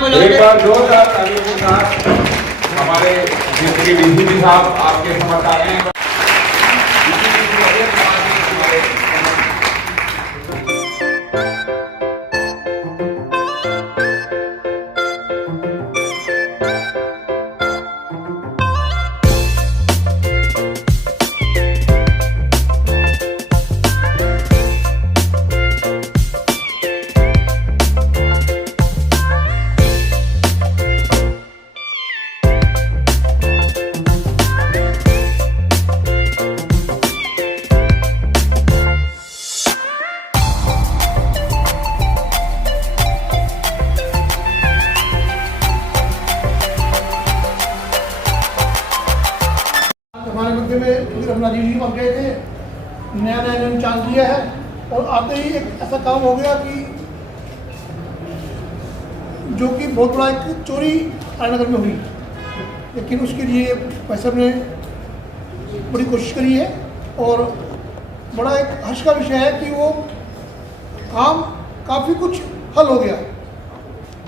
एक बार जोरदार तालियों के साथ हमारे डिस्ट्रिक्ट डीसीपी साहब आपके समक्ष आ रहे हैं। हमारे मध्य में हम राजीव जी बन गए थे, नया नया इन्होंने चांस दिया है और आते ही एक ऐसा काम हो गया कि जो कि बहुत बड़ा एक चोरी आयनगर में हुई, लेकिन उसके लिए भाई साहब ने बड़ी कोशिश करी है और बड़ा एक हर्ष का विषय है कि वो काम काफ़ी कुछ हल हो गया।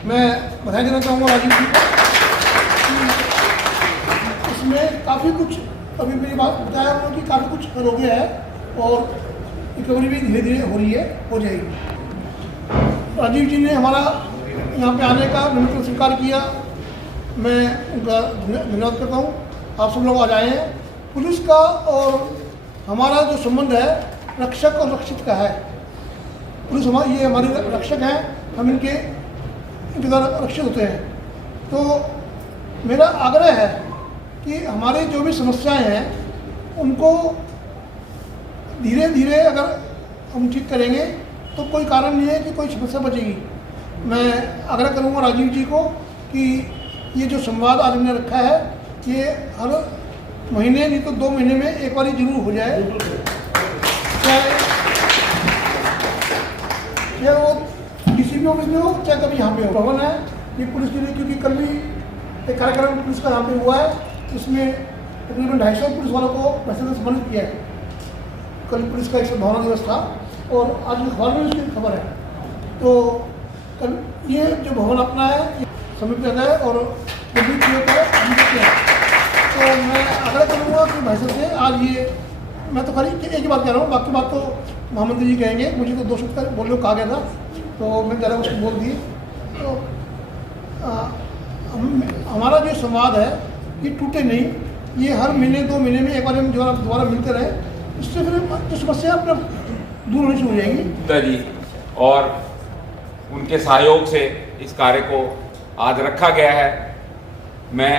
मैं बधाई देना चाहूँगा राजीव जी को, इसमें काफ़ी कुछ अभी मेरी बात बताया उन्होंने कि काफ़ी कुछ हल हो गया है और रिकवरी भी धीरे धीरे हो रही है, हो जाएगी। राजीव जी ने हमारा यहाँ पे आने का निमंत्रण स्वीकार किया, मैं उनका धन्यवाद करता हूँ। आप सब लोग आ जाए हैं। पुलिस का और हमारा जो संबंध है रक्षक और रक्षित का है। पुलिस ये हमारी रक्षक हैं, हम इनके द्वारा रक्षित होते हैं। तो मेरा आग्रह है कि हमारे जो भी समस्याएं हैं उनको धीरे धीरे अगर हम ठीक करेंगे तो कोई कारण नहीं है कि कोई समस्या बचेगी। मैं आग्रह करूँगा राजीव जी को कि ये जो संवाद आज हमने रखा है ये हर महीने नहीं तो 2 महीने में एक बार जरूर हो जाए। चाहे वो डीसीपी ऑफिस में हो चाहे कभी यहाँ पे हो। भवन है ये पुलिस के लिए, क्योंकि कल भी एक कार्यक्रम पुलिस का यहाँ पे हुआ है, उसमें तकरीबन 250 पुलिस वालों को पैसे से सम्मानित किया है। कल पुलिस का एक सद्भावना दिवस था और आज अखबार में उसकी खबर है। तो कल ये जो भवन अपना है समित है और तो मैं आग्रह करूँगा कि भाई साहब से आज ये मैं तो खाली एक ही बात कह रहा हूँ, बाकी बात तो महामंत्री जी कहेंगे। मुझे तो 2 शब्द बोलने को कहा गया था तो मैं ज़्यादा उसको बोल दिए। तो हमारा जो संवाद है ये टूटे नहीं, ये हर महीने 2 महीने में एक बार हम दोबारा मिलते रहे, इससे फिर जो समस्या अपने दूर होनी शुरू हो जाएंगी। जी और उनके सहयोग से इस कार्य को आज रखा गया है। मैं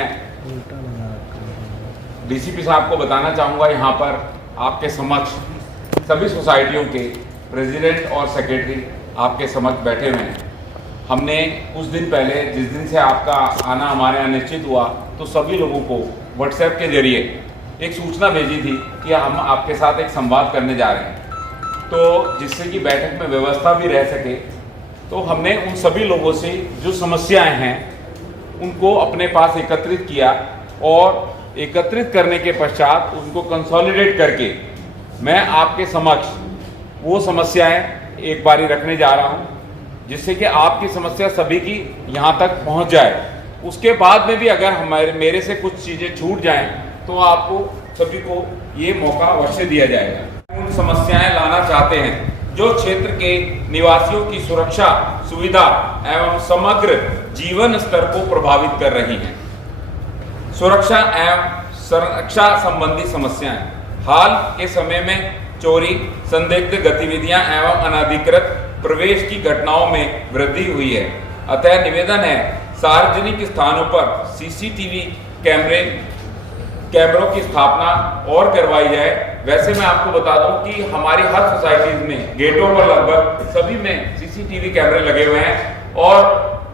डीसीपी साहब को बताना चाहूँगा यहाँ पर आपके समक्ष सभी सोसाइटियों के प्रेसिडेंट और सेक्रेटरी आपके समक्ष बैठे हुए हैं। हमने कुछ दिन पहले जिस दिन से आपका आना हमारे यहाँ निश्चित हुआ तो सभी लोगों को व्हाट्सएप के जरिए एक सूचना भेजी थी कि हम आपके साथ एक संवाद करने जा रहे हैं, तो जिससे कि बैठक में व्यवस्था भी रह सके। तो हमने उन सभी लोगों से जो समस्याएं हैं उनको अपने पास एकत्रित किया और एकत्रित करने के पश्चात उनको कंसोलिडेट करके मैं आपके समक्ष वो समस्याएं एक बारी रखने जा रहा हूं, जिससे कि आपकी समस्या सभी की यहां तक पहुंच जाए। उसके बाद में भी अगर मेरे से कुछ चीज़ें छूट जाएं तो आपको सभी को ये मौका अवश्य दिया जाएगा। उन समस्याएं लाना चाहते हैं जो क्षेत्र के निवासियों की सुरक्षा, सुविधा एवं समग्र जीवन स्तर को प्रभावित कर रही हैं। सुरक्षा एवं संरक्षा संबंधी समस्याएं, हाल के समय में चोरी, संदिग्ध गतिविधियां एवं अनधिकृत प्रवेश की घटनाओं में वृद्धि हुई है। अतः निवेदन है सार्वजनिक स्थानों पर सीसीटीवी कैमरों की स्थापना और करवाई जाए। वैसे मैं आपको बता दूं कि हमारी हर सोसाइटीज में गेटों पर लगभग सभी में सीसीटीवी कैमरे लगे हुए हैं और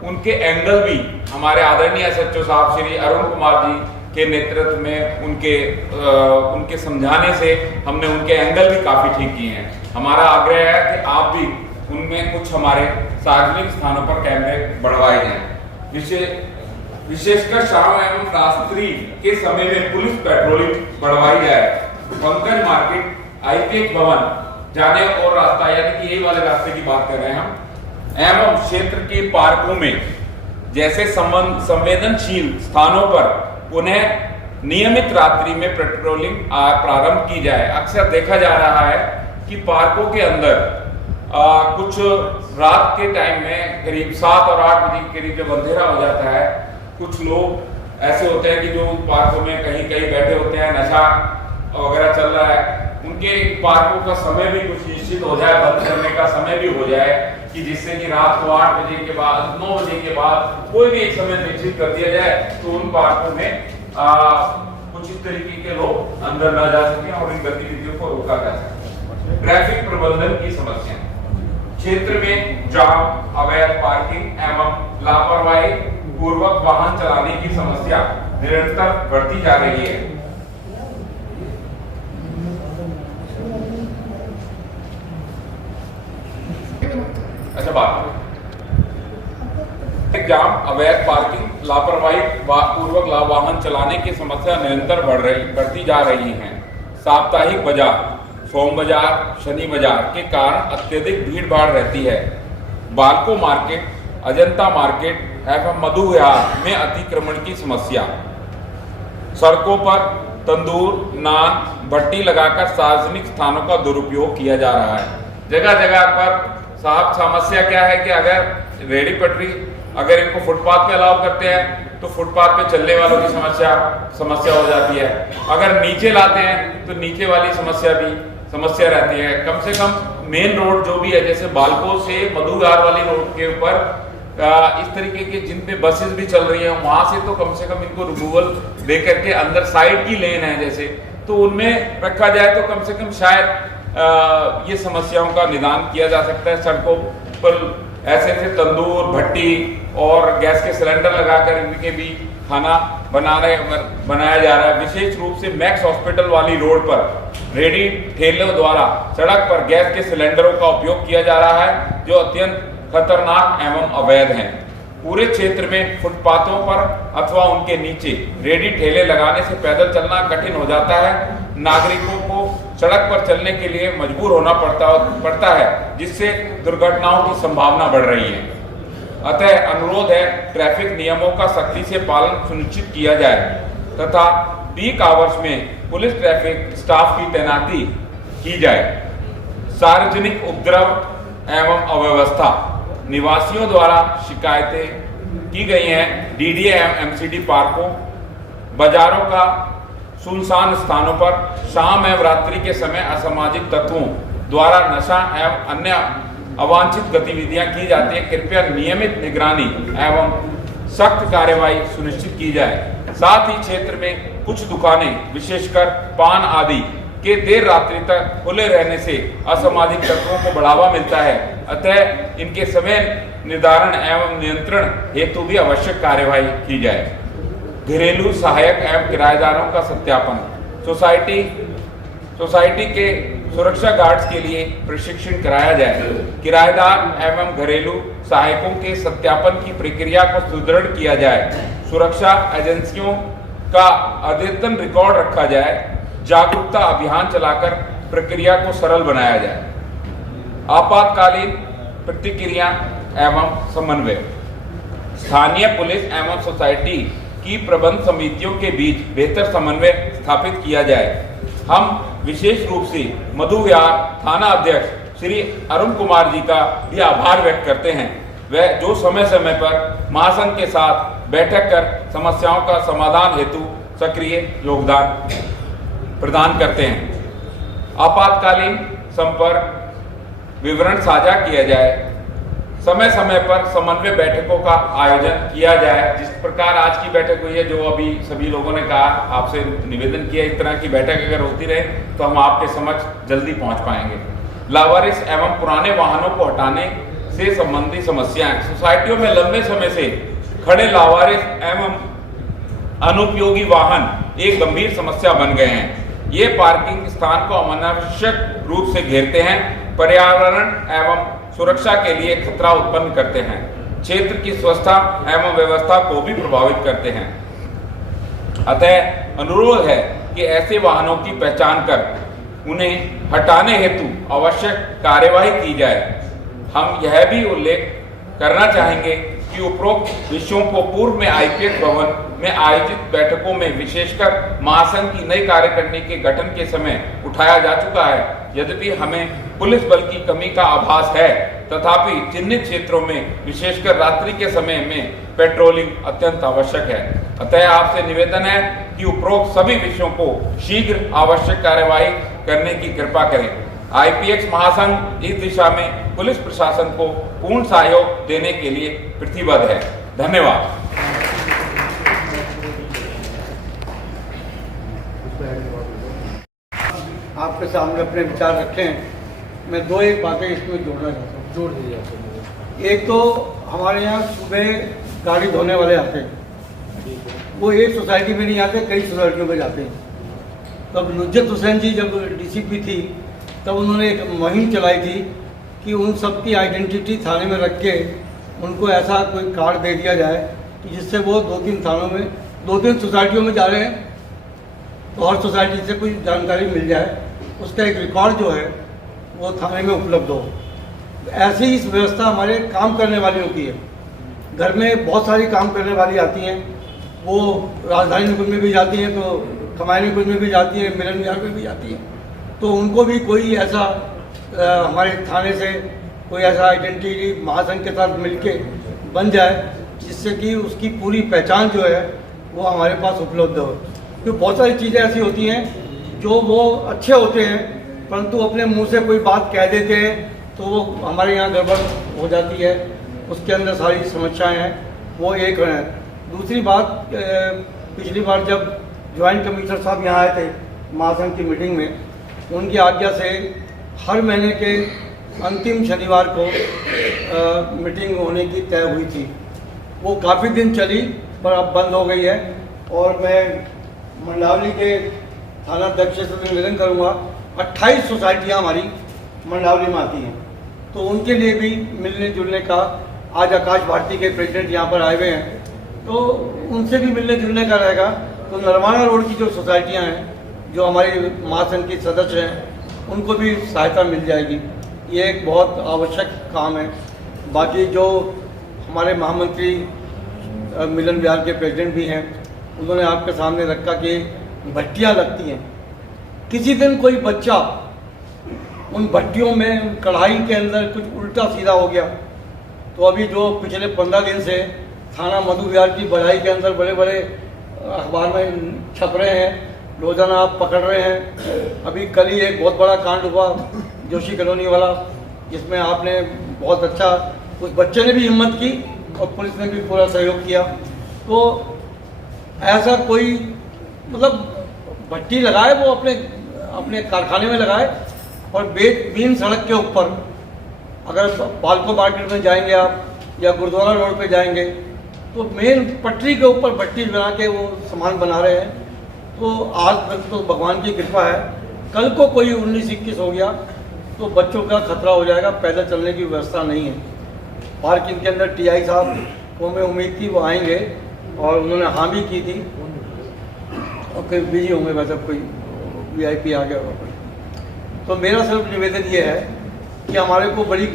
उनके एंगल भी हमारे आदरणीय एसएचओ साहब श्री अरुण कुमार जी के नेतृत्व में उनके समझाने से हमने उनके एंगल भी काफी ठीक किए हैं। हमारा आग्रह है कि आप भी उनमें कुछ हमारे सार्वजनिक स्थानों पर कैमरे बढ़वाए जाएं। विशेषकर शाम एवं रात्रि के समय में पुलिस पेट्रोलिंग बढ़वाई जाए। पंकज मार्केट, आईपीएच भवन जाने और रास्ता, यानी कि यही वाले रास्ते की बात कर रहे हैं हम, एवं क्षेत्र के पार्कों में जैसे संवेदनशील स्थानों पर पुनः नियमित रात्रि में पेट्रोलिंग प्रारंभ की जाए। अक्सर देखा जा रहा है कि पार्कों के अंदर कुछ रात के टाइम में करीब 7 और 8 बजे के करीब जब अंधेरा हो जाता है, कुछ लोग ऐसे होते हैं कि जो पार्कों में कहीं कहीं बैठे होते हैं, नशा वगैरह चल रहा है, उनके पार्कों का समय भी कुछ निश्चित हो जाए, बंद करने का समय भी हो जाए, कि जिससे कि रात को 8 बजे के बाद 9 बजे के बाद कोई भी एक समय निश्चित कर दिया जाए तो उन पार्कों में कुछ इस तरीके के लोग अंदर न जा सके और इन गतिविधियों को रोका जा सके। ट्रैफिक प्रबंधन की समस्या, क्षेत्र में जाम, अवैध पार्किंग एवं लापरवाही पूर्वक वाहन चलाने की समस्या निरंतर बढ़ती जा रही है। अच्छा, बात जाम, अवैध पार्किंग, लापरवाही पूर्वक वाहन चलाने की समस्या निरंतर बढ़ती जा रही है। साप्ताहिक बाजार, सोम बाजार, शनि बाजार के कारण अत्यधिक भीड़ भाड़ रहती है। बालको मार्केट, अजंता मार्केट एवं मधु विहार में अतिक्रमण की समस्या। सड़कों पर तंदूर, नान, भट्टी लगाकर सार्वजनिक स्थानों का दुरुपयोग किया जा रहा है। जगह जगह पर साहब समस्या क्या है कि अगर रेडी पटरी अगर इनको फुटपाथ पे अलाउ करते हैं तो फुटपाथ पे चलने वालों की समस्या हो जाती है। अगर नीचे लाते हैं तो नीचे वाली समस्या रहती है। कम से कम मेन रोड जो भी है, जैसे बालको से मधु विहार वाली रोड के ऊपर इस तरीके के जिन पे बसेस भी चल रही हैं, वहां से तो कम से कम इनको रिमूवल दे करके अंदर साइड की लेन है जैसे, तो उनमें रखा जाए तो कम से कम शायद ये समस्याओं का निदान किया जा सकता है। सड़कों पर ऐसे तंदूर, भट्टी और गैस के सिलेंडर लगाकर इनके भी खाना बनाया जा रहा है। विशेष रूप से मैक्स हॉस्पिटल वाली रोड पर रेडी ठेलों द्वारा सड़क पर गैस के सिलेंडरों का उपयोग किया जा रहा है, जो अत्यंत खतरनाक एवं अवैध हैं। पूरे क्षेत्र में फुटपाथों पर अथवा उनके नीचे रेडी ठेले लगाने से पैदल चलना कठिन हो जाता है। नागरिकों को सड़क पर चलने के लिए मजबूर होना पड़ता है, जिससे दुर्घटनाओं की संभावना बढ़ रही है। अतः अनुरोध है ट्रैफिक नियमों का सख्ती से पालन सुनिश्चित किया जाए तथा पीक आवर्स में पुलिस ट्रैफिक स्टाफ की तैनाती की जाए। सार्वजनिक उपद्रव एवं अव्यवस्था, निवासियों द्वारा शिकायतें की गई हैं। डीडीए एवं एमसीडी पार्कों, बाजारों का सुनसान स्थानों पर शाम एवं रात्रि के समय असामाजिक तत्वों द्वारा नशा एवं अन्य अवांछित गतिविधियां की जाती है। कृपया नियमित निगरानी एवं सख्त कार्यवाही सुनिश्चित की जाए। साथ ही क्षेत्र में कुछ दुकानें, विशेषकर पान आदि के देर रात्रि तक खुले रहने से असामाजिक तत्वों को बढ़ावा मिलता है। अतः इनके समय निर्धारण एवं नियंत्रण हेतु भी आवश्यक कार्यवाही की जाए। घरेलू सहायक एवं किराएदारों का सत्यापन, सोसाइटी के सुरक्षा गार्ड्स के लिए प्रशिक्षण कराया जाए। किराएदार एवं घरेलू सहायकों के सत्यापन की प्रक्रिया को सुदृढ़ किया जाए। सुरक्षा एजेंसियों का अद्यतन रिकॉर्ड रखा जाए। जागरूकता अभियान चलाकर प्रक्रिया को सरल बनाया जाए। आपातकालीन प्रतिक्रिया एवं समन्वय, स्थानीय पुलिस एवं सोसाइटी की प्रबंध समितियों के बीच बेहतर समन्वय स्थापित किया जाए। हम विशेष रूप से मधु विहार थाना अध्यक्ष श्री अरुण कुमार जी का भी आभार व्यक्त करते हैं। वह जो समय समय पर महासंघ के साथ बैठक कर समस्याओं का समाधान हेतु सक्रिय योगदान प्रदान करते हैं। आपातकालीन संपर्क विवरण साझा किया जाए। समय समय पर समन्वय बैठकों का आयोजन किया जाए। जिस प्रकार आज की बैठक हुई है, जो अभी सभी लोगों ने कहा, आपसे निवेदन किया, इस तरह की बैठक अगर होती रहे तो हम आपके समक्ष जल्दी पहुंच पाएंगे। लावारिस एवं पुराने वाहनों को हटाने से संबंधी समस्याएं, सोसाइटियों में लंबे समय से खड़े लावारिस एवं अनुपयोगी वाहन एक गंभीर समस्या बन गए हैं। ये पार्किंग स्थान को अनावश्यक रूप से घेरते हैं, पर्यावरण एवं सुरक्षा के लिए खतरा उत्पन्न करते हैं, क्षेत्र की स्वच्छता एवं व्यवस्था को भी प्रभावित करते हैं। अतः अनुरोध है कि ऐसे वाहनों की पहचान कर उन्हें हटाने हेतु आवश्यक कार्यवाही की जाए। हम यह भी उल्लेख करना चाहेंगे कि उपरोक्त विषयों को पूर्व में आईपीएक्स भवन में आयोजित बैठकों में विशेषकर महासंघ की नई कार्यकारिणी के गठन के समय उठाया जा चुका है। यद्यपि हमें पुलिस बल की कमी का आभास है, तथापि चिन्हित क्षेत्रों में विशेषकर रात्रि के समय में पेट्रोलिंग अत्यंत आवश्यक है। अतः आपसे निवेदन है कि उपरोक्त सभी विषयों को शीघ्र आवश्यक कार्यवाही करने की कृपा करें। आईपीएक्स महासंघ इस दिशा में पुलिस प्रशासन को पूर्ण सहयोग देने के लिए प्रतिबद्ध है। धन्यवाद। आपके सामने अपने विचार रखे हैं। मैं दो एक बातें इसमें जोड़ना चाहता हूँ। जोड़ दीजिए। एक तो हमारे यहाँ सुबह गाड़ी धोने वाले आते हैं, वो एक सोसाइटी में नहीं आते, कई सोसाइटियों में जाते हैं। तब नुजत हुसैन जी जब डीसीपी थी तब उन्होंने एक मुहिम चलाई थी कि उन सब की आइडेंटिटी थाने में रख के उनको ऐसा कोई कार्ड दे दिया जाए कि जिससे वो 2-3 थानों में 2-3 सोसाइटियों में जा रहे हैं तो हर सोसाइटी से कोई जानकारी मिल जाए, उसका एक रिकॉर्ड जो है वो थाने में उपलब्ध हो। ऐसी इस व्यवस्था हमारे काम करने वालियों की है। घर में बहुत सारी काम करने वाली आती हैं, वो राजधानी कुंज में भी जाती हैं, तो कमायनी कुंज में भी जाती हैं, मिलन विहार में भी जाती हैं। तो उनको भी कोई ऐसा हमारे थाने से कोई ऐसा आइडेंटिटी महासंघ के साथ मिलके बन जाए जिससे कि उसकी पूरी पहचान जो है वो हमारे पास उपलब्ध हो। क्योंकि बहुत सारी चीज़ें ऐसी होती हैं जो वो अच्छे होते हैं परंतु अपने मुंह से कोई बात कह देते हैं तो वो हमारे यहाँ गड़बड़ हो जाती है, उसके अंदर सारी समस्याएं हैं, वो एक है। दूसरी बात, पिछली बार जब ज्वाइंट कमिश्नर साहब यहाँ आए थे महासंघ की मीटिंग में, उनकी आज्ञा से हर महीने के अंतिम शनिवार को मीटिंग होने की तय हुई थी। वो काफ़ी दिन चली पर अब बंद हो गई है। और मैं मंडावली के थाना अध्यक्ष से निवेदन करूँगा, 28 सोसाइटियाँ हमारी मंडावली में आती हैं, तो उनके लिए भी मिलने जुलने का, आज आकाश भारती के प्रेसिडेंट यहाँ पर आए हुए हैं तो उनसे भी मिलने जुलने का रहेगा। तो नरवाना रोड की जो सोसाइटियाँ हैं जो हमारी महासंघ के सदस्य हैं उनको भी सहायता मिल जाएगी। ये एक बहुत आवश्यक काम है। बाकी जो हमारे महामंत्री मिलन विहार के प्रेसिडेंट भी हैं, उन्होंने आपके सामने रखा कि भट्टियाँ लगती हैं, किसी दिन कोई बच्चा उन भट्टियों में कढ़ाई के अंदर कुछ उल्टा सीधा हो गया तो अभी जो पिछले 15 दिन से थाना मधु विहार की बढ़ाई के अंदर बड़े बड़े अखबार में छप रहे हैं, रोजाना आप पकड़ रहे हैं। अभी कल ही एक बहुत बड़ा कांड हुआ जोशी कॉलोनी वाला, जिसमें आपने बहुत अच्छा, उस बच्चे ने भी हिम्मत की और पुलिस ने भी पूरा सहयोग किया। तो ऐसा कोई मतलब भट्टी लगाए वो अपने कारखाने में लगाए और बीन सड़क के ऊपर, अगर पालको मार्केट में जाएंगे आप या गुरुद्वारा रोड पे जाएंगे तो मेन पटरी के ऊपर भट्टी बना के वो सामान बना रहे हैं। तो आज तक तो भगवान की कृपा है, कल को कोई 19-21 हो गया तो बच्चों का खतरा हो जाएगा, पैदल चलने की व्यवस्था नहीं है। पार्किंग के अंदर टीआई साहब को मैं उम्मीद थी वो आएंगे और उन्होंने हाँ भी की थी और कहीं बिजी होंगे, वैसे कोई वीआईपी आ गया होगा। तो मेरा सिर्फ निवेदन ये है कि हमारे को बड़ी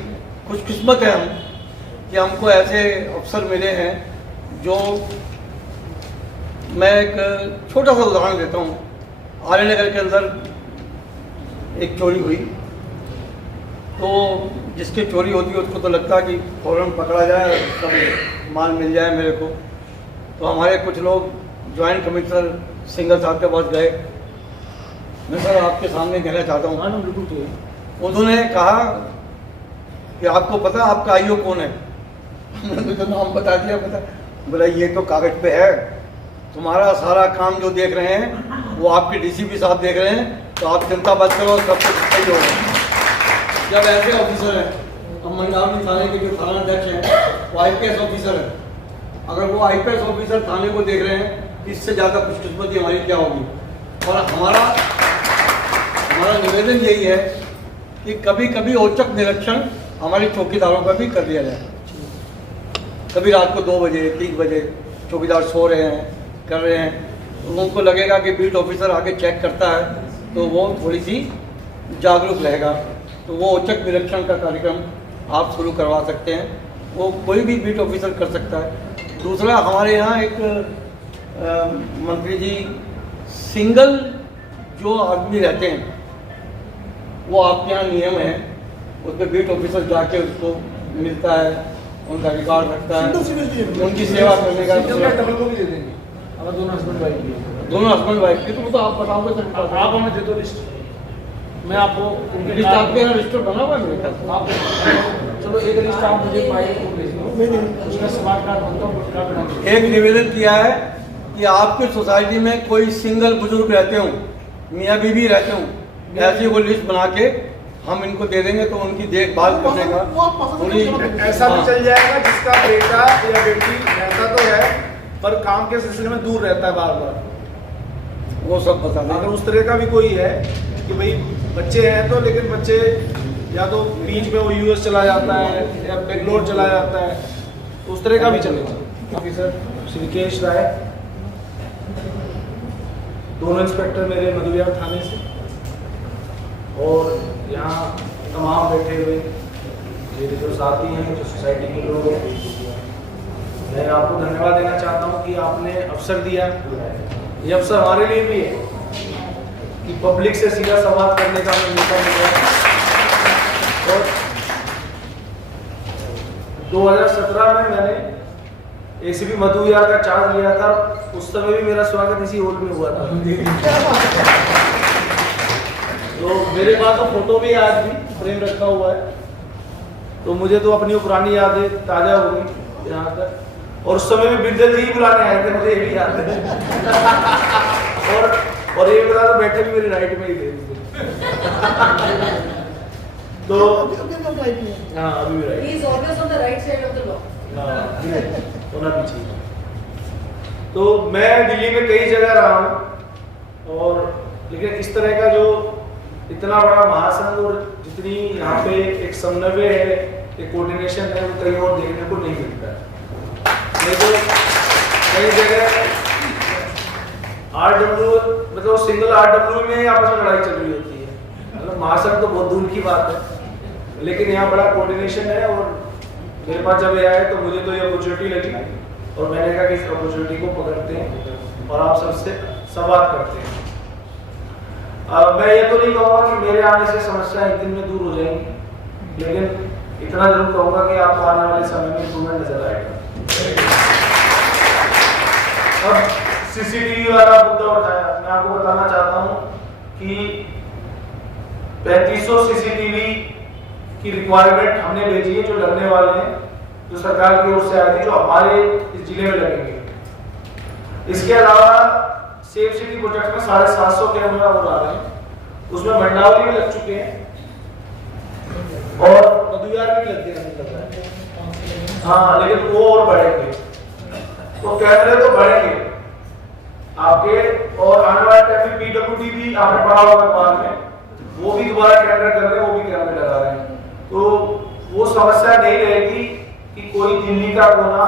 खुशकिस्मत है हम कि हमको ऐसे अफसर मिले हैं जो, मैं एक छोटा सा उदाहरण देता हूँ। आर्य नगर के अंदर एक चोरी हुई तो जिसके चोरी होती है उसको तो लगता है कि फौरन पकड़ा जाए और सब माल मिल जाए मेरे को। तो हमारे कुछ लोग ज्वाइंट कमिश्नर सिंगल साहब के पास गए। मैं सर आपके सामने कहना चाहता हूँ, उन्होंने कहा कि आपको पता आपका आईओ कौन है? मैंने तो नाम बता दिया। बोला ये तो कागज पे है, तुम्हारा सारा काम जो देख रहे हैं वो आपके डीसीपी साहब देख रहे हैं, तो आप चिंता मत करो, सब कुछ सही होगा। जब ऐसे ऑफिसर हैं, हम मंडावली थाने के जो थाना अध्यक्ष हैं वो आईपीएस ऑफिसर है, अगर वो आईपीएस ऑफिसर थाने को देख रहे हैं इससे ज़्यादा खुशकिस्मती हमारी क्या होगी। और हमारा निवेदन यही है कि कभी कभी औचक निरीक्षण हमारे चौकीदारों का भी कर दिया जाए। कभी रात को 2 बजे 3 बजे चौकीदार सो रहे हैं, कर रहे हैं, तो उनको लगेगा कि बीट ऑफिसर आगे चेक करता है तो वो थोड़ी सी जागरूक रहेगा। तो वो औचक निरीक्षण का कार्यक्रम आप शुरू करवा सकते हैं। वो कोई भी बीट ऑफिसर कर सकता है। दूसरा, हमारे यहाँ एक मंत्री जी सिंगल जो आदमी रहते हैं, वो आपके यहाँ नियम है, उस पर बीट ऑफिसर जाके उसको मिलता है, उनका रिकॉर्ड रखता है, उनकी सेवा करने का। डबल को भी दे देंगे अगर दोनों हस्बैंड वाइफ भी हैं। दोनों हस्बैंड वाइफ की तो वो तो आप बताओगे सर। आप हमें दे दो लिस्ट, मैं आपको उनके लिस्ट आपके यहाँ रजिस्टर बना हुआ है मेरे ख्याल से। आप चलो एक लिस्ट आप मुझे फाइल को भेज दो, उसका स्मार्ट कार्ड बनता है, कार्ड बना दो। एक निवेदन किया है कि आपकी सोसाइटी में कोई सिंगल बुजुर्ग रहते हो, मियाँ बीवी रहते हो, ऐसी वो लिस्ट बना के हम इनको दे देंगे, तो उनकी देखभाल करने का पूरी ऐसा भी चल जाएगा जिसका बेटा या बेटी रहता तो है पर काम के सिलसिले में दूर रहता है बार बार, वो सब बता अगर देंगे। उस तरह का भी कोई है कि भाई बच्चे हैं तो, लेकिन बच्चे या तो बीच में वो यूएस चला जाता है या बेंगलोर चला जाता है, तो उस तरह का भी चलेगा। ऑफिसर श्रीकेश राय, दोनों इंस्पेक्टर मेरे मधुविहार थाने से, और यहाँ तमाम बैठे हुए मेरे जो साथी हैं, जो सोसाइटी के लोग हैं, मैं आपको धन्यवाद देना चाहता हूँ कि आपने अवसर दिया। ये अवसर हमारे लिए भी है कि पब्लिक से सीधा संवाद करने का हमें मौका मिल रहा है। और 2017 में मैंने एसीपी मधुविहार का चार्ज लिया था, उस समय भी मेरा स्वागत इसी हॉल में हुआ था। तो मेरे पास तो फोटो भी आज भी फ्रेम रखा हुआ है, तो मुझे तो अपनी पुरानी यादें ताज़ा हो गई यहाँ तक। और उस समय भी बिरजल जी बुलाने आए थे, मुझे ये भी याद है। और एक बता तो बैठे भी मेरी राइट में ही थे। तो हाँ, अभी भी right. He is always on the right side of the law. होना भी चाहिए। तो मैं दिल्ली में कई जगह रहा हूँ, और लेकिन इस तरह का जो इतना बड़ा महासंघ और जितनी यहाँ पे एक समन्वय है, एक कोऑर्डिनेशन है, वो कहीं और देखने को नहीं मिलता है। नहीं तो कई जगह RW मतलब सिंगल RW में आपस में लड़ाई चल रही होती है, मतलब महासंघ तो बहुत दूर की बात है, लेकिन यहाँ बड़ा कोऑर्डिनेशन है। और मेरे पास जब ये आए तो मुझे तो ये अपॉर्चुनिटी लगी, और मैंने कहा कि इस अपॉर्चुनिटी को पकड़ते हैं और आप सबसे संवाद करते हैं। मैं ये तो नहीं कहूँगा कि मेरे आने से समस्या एक दिन में दूर हो जाएंगी, लेकिन इतना जरूर कहूँगा कि आपको आने वाले समय में इम्प्रूवमेंट नजर आएगा। अब सीसीटीवी वाला मुद्दा उठाया, मैं आपको बताना चाहता हूँ कि 3500 सीसीटीवी की रिक्वायरमेंट हमने भेजी है, जो लगने वाले हैं, जो सरकार की ओर से आई थी, जो हमारे इस जिले में लगेंगे। इसके अलावा सेफ सिटी प्रोजेक्ट में 750 कैमरा और आ रहे हैं, उसमें मंडावली भी लग चुके हैं और मधुयार भी लग गए। हाँ, लेकिन वो और बढ़ेंगे, तो कैमरे तो बढ़ेंगे आपके। और आने वाले टाइम में PWD भी आपने पढ़ा होगा बाद में, वो भी दोबारा कैमरे कर रहे हैं, वो भी कैमरे लगा रहे हैं। तो वो समस्या नहीं रहेगी कि कोई दिल्ली का कोना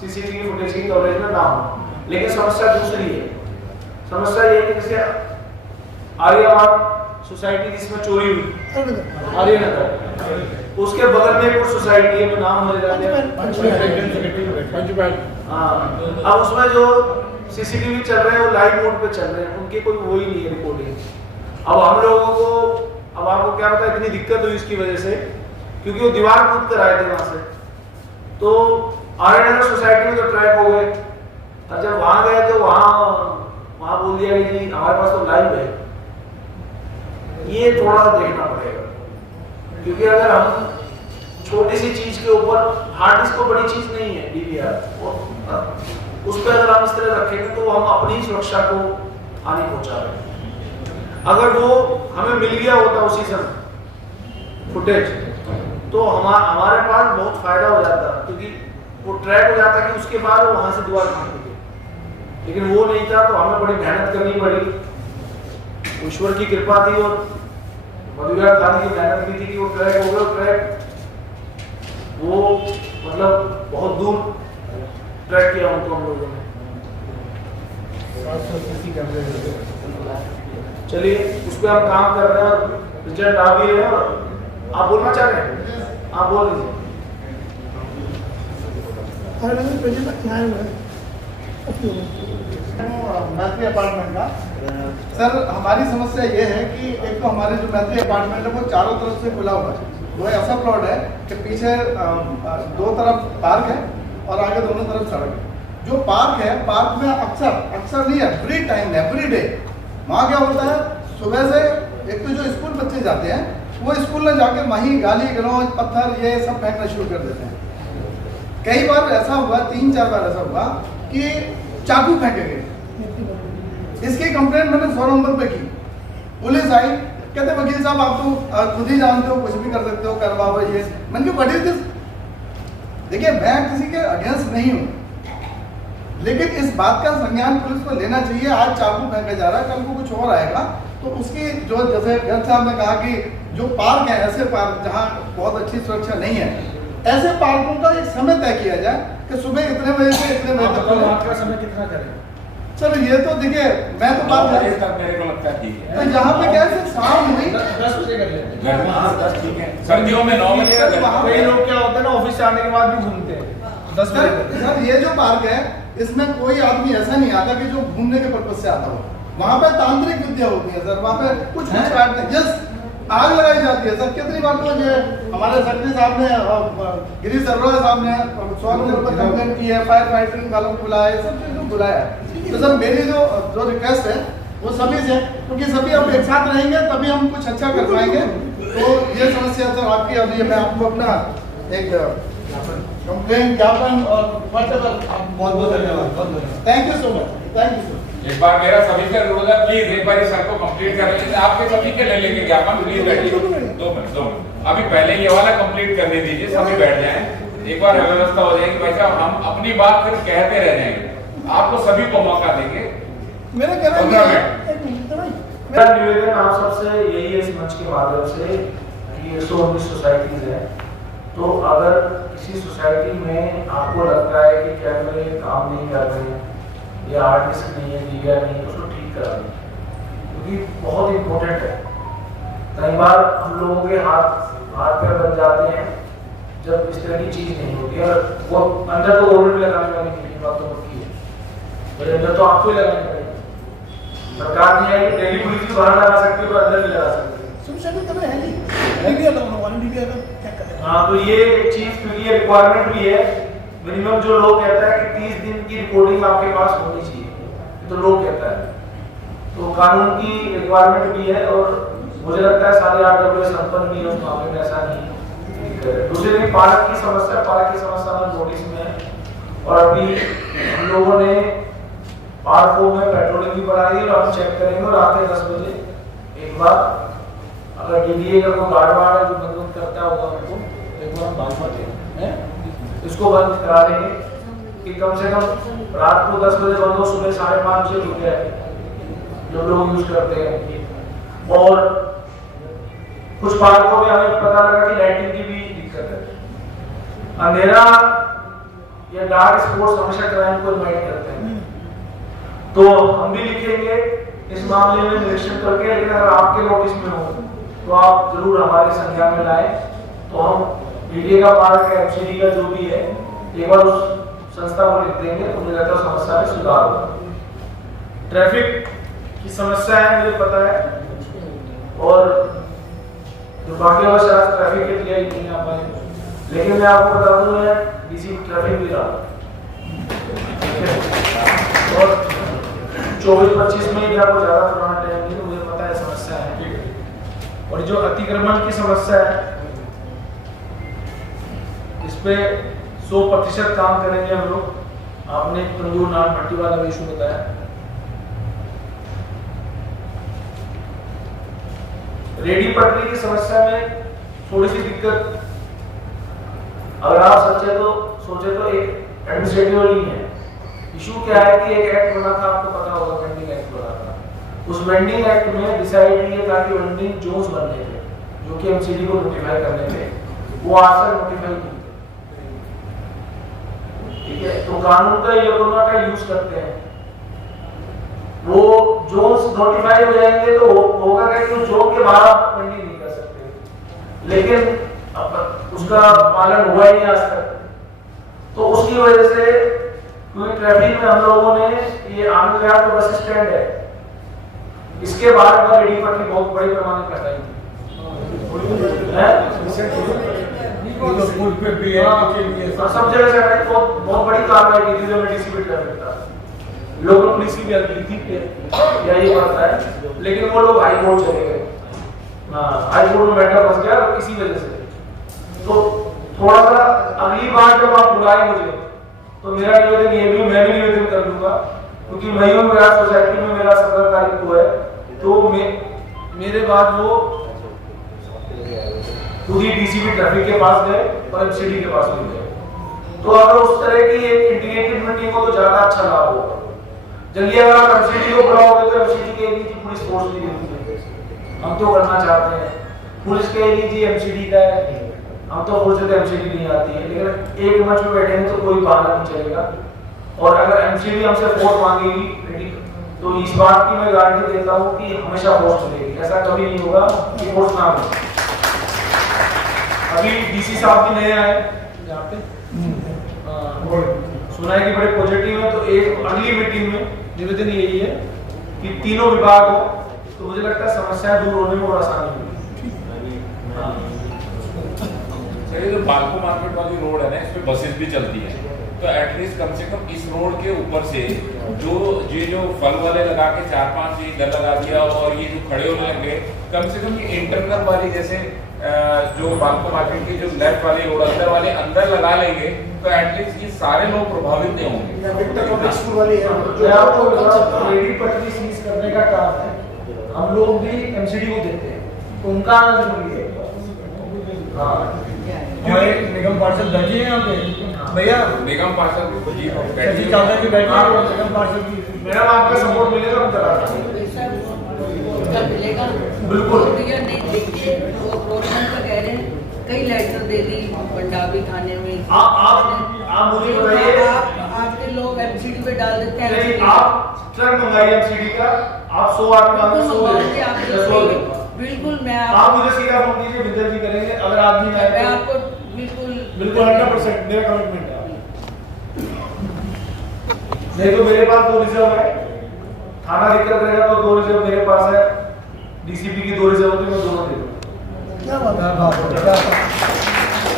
सीसीटीवी फुटेज की कवरेज में ना हो। लेकिन समस्या दूसरी है, समस्या ये है कि जैसे आर्यमान सोसाइटी जिसमें चोरी हुई, आर्यनगर, उसके बगल में एक और सोसाइटी है, जो नाम मुझे याद है। हाँ, अब उसमें जो सीसीटीवी चल रहे हैं वो लाइव मोड पे चल रहे हैं, उनकी कोई वो ही नहीं है रिकॉर्डिंग। अब हम लोगों को, अब आपको क्या पता इतनी दिक्कत हुई इसकी वजह से, क्योंकि वो दीवार कूद कर आए थे वहां से, तो आर्यनगर सोसाइटी में तो ट्रैक हो गए, और जब वहां गए तो वहां बोल दिया कि जी हमारे पास तो लाइव है। ये थोड़ा सा देखना पड़ेगा, क्योंकि अगर हम छोटी सी चीज के ऊपर, हार्ड डिस्क को बड़ी चीज नहीं है DVR, उस पर अगर हम इस तरह रखेंगे तो हम अपनी सुरक्षा को हानि पहुंचा रहे हैं। अगर वो हमें मिल गया होता उसी समय फुटेज, तो हमारे पास बहुत फायदा हो जाता, क्योंकि वो ट्रैक हो जाता कि उसके बाद वो वहां से दोबारा खाने थे, लेकिन वो नहीं था, तो हमें बड़ी मेहनत करनी पड़ी। ईश्वर की कृपा थी और मधुविहार थाने की मेहनत भी थी कि वो ट्रैक हो गया। ट्रैक वो मतलब बहुत दूर ट्रैक किया उनको हम लोगों ने। चलिए, उस पर हम काम कर रहे हैं और रिजल्ट आ भी रहे हैं। और आप बोलना चाह रहे हैं? आप बोल दीजिए। मैत्री अपार्टमेंट का सर, हमारी समस्या ये है कि एक तो हमारे जो मैत्री अपार्टमेंट है वो चारों तरफ से खुला हुआ है। वो ऐसा प्लॉट है कि पीछे दो तरफ पार्क है और आगे दोनों तरफ सड़क है। जो पार्क है, पार्क में अक्सर नहीं, एवरी टाइम एवरी डे वहाँ क्या होता है, सुबह से एक तो जो स्कूल बच्चे जाते हैं वो स्कूल में जाके वहीं गाली गलौज पत्थर ये सब फेंकना शुरू कर देते हैं। कई बार ऐसा हुआ, 3-4 बार ऐसा हुआ कि चाकू फेंके गए। इसकी कंप्लेंट मैंने 100 नंबर पे की। पुलिस आई, कहते वकील साहब आप तो खुद ही जानते हो, कुछ भी कर सकते हो, करवाओ ये। मैंने कहा व्हाट इज दिस। देखिए मैं किसी के अगेंस्ट नहीं हूँ, लेकिन इस बात का संज्ञान पुलिस को लेना चाहिए। आज चाकू फेंका जा रहा है, कल को कुछ और आएगा तो उसकी जो, जैसे गन साहब ने कहा कि जो पार्क है, ऐसे पार्क जहाँ बहुत अच्छी सुरक्षा नहीं है, ऐसे पार्कों का एक समय तय किया जाए कि सुबह इतने बजे से इतने बजे तक। रात का समय कितना करें? चलो ये तो देखिए, मैं तो बात मेरे को लगता है ठीक है। तो यहाँ पे क्या है, शाम हुई 10 बजे कर लेते हैं। गर्मी 10 ठीक है, सर्दियों में 9 बजे का कई लोग क्या होता है ना, ऑफिस से आने के बाद भी घूमते हैं 10 बजे। सर ये जो पार्क है इसमें कोई आदमी ऐसा नहीं आता कि जो घूमने के पर्पज से आता हो। वहाँ पे तांत्रिक विद्या होती है सर, वहाँ पे कुछ काटते हैं, जस्ट आग लगाई जाती है सर। कितनी बार तो ये हमारे सेक्रेटरी साहब ने, गिरीश सरवरा साहब ने 100 नंबर पर कंप्लेंट की है, फायर फाइटिंग वालों को बुलाया है, सब चीज़ को बुलाया है। तो सर मेरी जो रिक्वेस्ट है वो सभी से, क्योंकि सभी अब एक साथ रहेंगे तभी हम कुछ अच्छा कर पाएंगे। तो ये समस्या सर आपकी, अभी मैं आपको अपना एक कंप्लेंट ज्ञापन और बहुत बहुत धन्यवाद। Thank you so much, thank you so much. एक बार मेरा सभी से अनुरोध है, प्लीज एक बार इस सर को कंप्लीट कर लीजिए। आपके सभी के ले लेंगे ज्ञापन, प्लीज बैठिए 2 मिनट। अभी पहले ये वाला कंप्लीट करने दीजिए, सभी बैठ जाएं। एक बार व्यवस्था हो जाएगी भाई साहब, हम अपनी बात फिर कहते रह जाएंगे, आपको सभी को मौका देंगे। मेरा कहना 15 है मिनट। मेरा निवेदन आप सबसे यही है इस मंच के माध्यम से कि 119 सोसाइटीज है, तो अगर किसी सोसाइटी में आपको लगता है कि कैमरे काम नहीं कर रहे हैं या हार्ड डिस्क नहीं है, डीवीआर नहीं है, तो उसको ठीक करा दें, क्योंकि बहुत इम्पोर्टेंट है। कई बार हम लोगों के हाथ पैर बन जाते हैं जब इस तरह की चीज़ नहीं होती है। वो अंदर तो ओवरलोड लगाने वाली नहीं, बात तो होती है, मेरे अंदर तो आपको ही लगानी पड़ेगी। सरकार नहीं है कि डेली पुलिस भी बाहर लगा सकती है, तो अंदर नहीं लगा सकती। हाँ, तो ये चीज के लिए रिक्वायरमेंट भी है। मिनिमम जो लोग कहता है कि 30 दिन की रिपोर्टिंग आपके पास होनी चाहिए, तो लोग कहता है, तो कानून की रिक्वायरमेंट भी है। और मुझे लगता है सारे RWA संपन्न भी है उस मामले में, ऐसा नहीं। दूसरी दिन पार्क की समस्या में नोटिस में है, और अभी हम लोगों ने पार्कों में पेट्रोलिंग भी बढ़ाई है, और हम चेक करेंगे। और रात के 10 बजे एक बार अगर DDA का कोई गार्ड वार्ड है जो बंद करता होगा उनको एक बार हम बात करते हैं, इसको बंद करा देंगे कि कम से कम रात को 10 बजे बंद हो, सुबह 5:30 बजे खुल जाए जो लोग यूज करते हैं। और कुछ पार्कों में हमें पता लगा कि लाइटिंग की भी दिक्कत है। अंधेरा या डार्क स्पॉट्स हमेशा क्राइम को इन्वाइट करते हैं, तो हम भी लिखेंगे इस मामले में निरीक्षण करके। लेकिन अगर आपके नोटिस में हो तो आप जरूर हमारे संज्ञान में लाएं, तो हम DDA का पार्क है, MCD का जो भी है, एक बार उस संस्था को लिख देंगे, तो मुझे लगता है समस्या में सुधार होगा। ट्रैफिक की समस्या है, मुझे पता है, और दुर्भाग्यवश आज ट्रैफिक के लिए नहीं आ पाए, लेकिन मैं आपको बता दूं मैं DC ट्रैफिक भी रहा, और 24-25 में क्या कुछ ज्यादा पुराना टाइम नहीं, तो मुझे पता है समस्या है। और जो अतिक्रमण की समस्या है, इस पे 100% काम करेंगे हम लोग। आपने तंदूर नान भट्टी वाला भी इशू बताया, रेडी पटरी की समस्या में थोड़ी सी दिक्कत, अगर आप सोचे तो एक एडमिनिस्ट्रेटिव ही है। इशू क्या है कि एक एक्ट बना था, आपको पता होगा, वेंडिंग एक्ट बना था। उस वेंडिंग एक्ट में डिसाइड किया था कि वेंडिंग जोन्स बनने थे, जो कि MCD को नोटिफाई करने थे, वो आज तक नोटिफाई नहीं थे। ठीक है, तो कानून का ये का यूज करते हैं, वो जोन्स नोटिफाई हो जाएंगे तो होगा कि उस जोन के बाहर आप वेंडिंग नहीं कर सकते, लेकिन अब उसका पालन हुआ ही नहीं आज तक। तो उसकी वजह से क्योंकि ट्रैफिक में हम लोगों ने ये आनंद विहार जो बस स्टैंड है इसके बाहर पर रेडी पटरी बहुत बड़ी पैमाने पर हटाई थी। पुल पे भी है सब जगह से हटाई, बहुत बड़ी कार्रवाई की थी जो मैं डीसीपी ट्रैफिक था। लोगों पुलिस की भी हेल्प की थी या ये बात है, लेकिन वो लोग हाई कोर्ट चले गए। हाई कोर्ट में बैठा फंस गया इसी वजह से। तो थोड़ा सा अगली बार जब आप बुलाए मुझे तो मेरा निवेदन ये भी मैं भी निवेदन कर दूंगा, क्योंकि मयूर विहार सोसाइटी में मेरा 17 तारीख को है, तो मेरे बाद वो खुद ही डीसीपी ट्रैफिक के पास गए और एमसीडी के पास भी गए। तो अगर उस तरह की एक इंटीग्रेटेड मीटिंग हो तो ज्यादा अच्छा लाभ होगा। जल्दी अगर आप एमसीडी को बुलाओगे तो एमसीडी कहेगी जी पुलिस फोर्स नहीं देती, हम तो करना चाहते हैं। पुलिस कहेगी जी एमसीडी का है, हम तो फोर्स देते एमसीडी नहीं आती है। लेकिन एक मंच में बैठेंगे तो कोई बहाना नहीं चलेगा। और अगर एमसीडी हमसे फोर्स मांगेगी तो इस बात की मैं गारंटी देता हूँ कि हमेशा फोर्स मिलेगी, ऐसा कभी नहीं होगा कि फोर्स ना मिले। अभी डीसी साहब भी नए आए यहाँ पे, सुना है कि बड़े पॉजिटिव है, तो एक अगली मीटिंग में निवेदन यही है कि तीनों विभाग हो तो मुझे लगता है समस्याएं दूर होने में और आसानी होगी। ये जो बालको मार्केट वाली रोड है ना, इस पे बसेस भी चलती हैं, तो एटलीस्ट कम से कम इस रोड के ऊपर से जो फल वाले लगा के 4-5 इधर लगा दिया और ये जो खड़े होने लगे, कम से कम ये इंटरनल वाली जैसे जो बालको मार्केट की जो लेफ्ट वाली रोड अंदर लगा लेंगे तो एटलीस्ट ये सारे लोग प्रभावित नहीं होंगे। स्कूल वाली है रेडी पटरी सीज करने का काम है, हम लोग भी एमसीडी को देते हैं, तो उनका आना जरूरी है। हमारे निगम पार्षद बैठे हैं यहाँ पे भैया, निगम पार्षद जी सचिन चावला की बैठे हैं निगम पार्षद की। मैडम आपका सपोर्ट मिलेगा हम करा मिलेगा बिल्कुल। नहीं देखिए वो प्रोग्राम का कह रहे हैं, कई लेटर दे दी पंडाबी थाने में। आप मुझे बताइए, आपके लोग एमसीडी पे डाल देते हैं। नहीं आप ट्रक मंगाइए एमसीडी का, आप 100 बिल्कुल मैं आप मुझे सीधा फोन कीजिए, विद्या जी करेंगे। अगर आप भी मैं आपको बिल्कुल 100% मेरा कमिटमेंट है। नहीं तो मेरे पास 2 रिजर्व है, थाना दिक्कत रहेगा तो 2 रिजर्व मेरे पास है, डीसीपी की 2 रिजर्व होती मैं दोनों दे दूंगा। क्या बात है,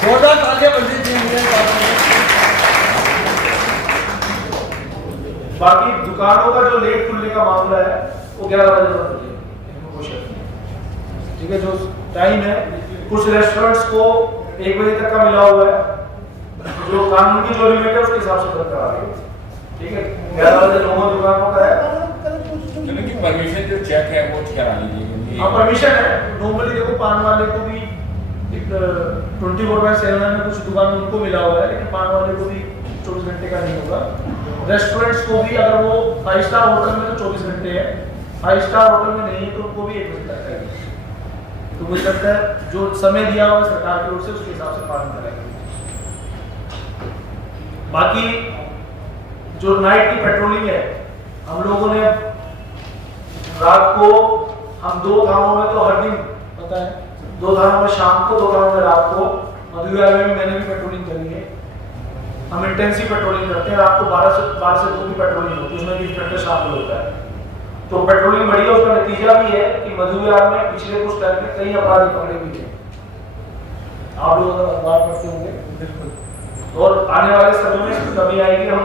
छोटा तालियां बजनी चाहिए। बाकी दुकानों का जो लेट खुलने का मामला है वो 11 बजे तक खुलेगा, ठीक है। जो टाइम है कुछ रेस्टोरेंट्स को 1 बजे तक का मिला हुआ है, जो कानून की जो लिमिट है उसके हिसाब से बंद करा देंगे, ठीक है। 11 बजे लोगों दुकानों का है। की परमिशन जो चेक है वो करा लीजिए। हाँ परमिशन है, नॉर्मली देखो पान वाले को भी एक 24/7 में कुछ दुकान उनको मिला हुआ है, लेकिन पान वाले को भी 24 घंटे का नहीं होगा। रेस्टोरेंट्स को भी अगर वो 5 स्टार होटल में तो 24 घंटे है, 5 स्टार होटल में नहीं है तो उनको भी 1 बजे तक है। तो मुझे लगता है जो समय दिया हुआ है सरकार की ओर से उसके हिसाब से पालन करेंगे। बाकी जो नाइट की पेट्रोलिंग है, हम लोगों ने रात को हम 2 थानों में तो हर दिन पता है, 2 थानों में शाम को, 2 थानों में रात को, मधुविहार में मैंने भी पेट्रोलिंग करी है। हम इंटेंसिव पेट्रोलिंग करते हैं, रात को 12 से 2 की पेट्रोलिंग होती है, उसमें भी इंस्पेक्टर शामिल होता है। तो पेट्रोलिंग बढ़ी है, उसका नतीजा भी है कि मधुविहार में पिछले कुछ टाइम में कई अपराधी पकड़े भी थे, आप लोग बात करते होंगे बिल्कुल। और आने वाले समय में इसकी कमी आएगी। हम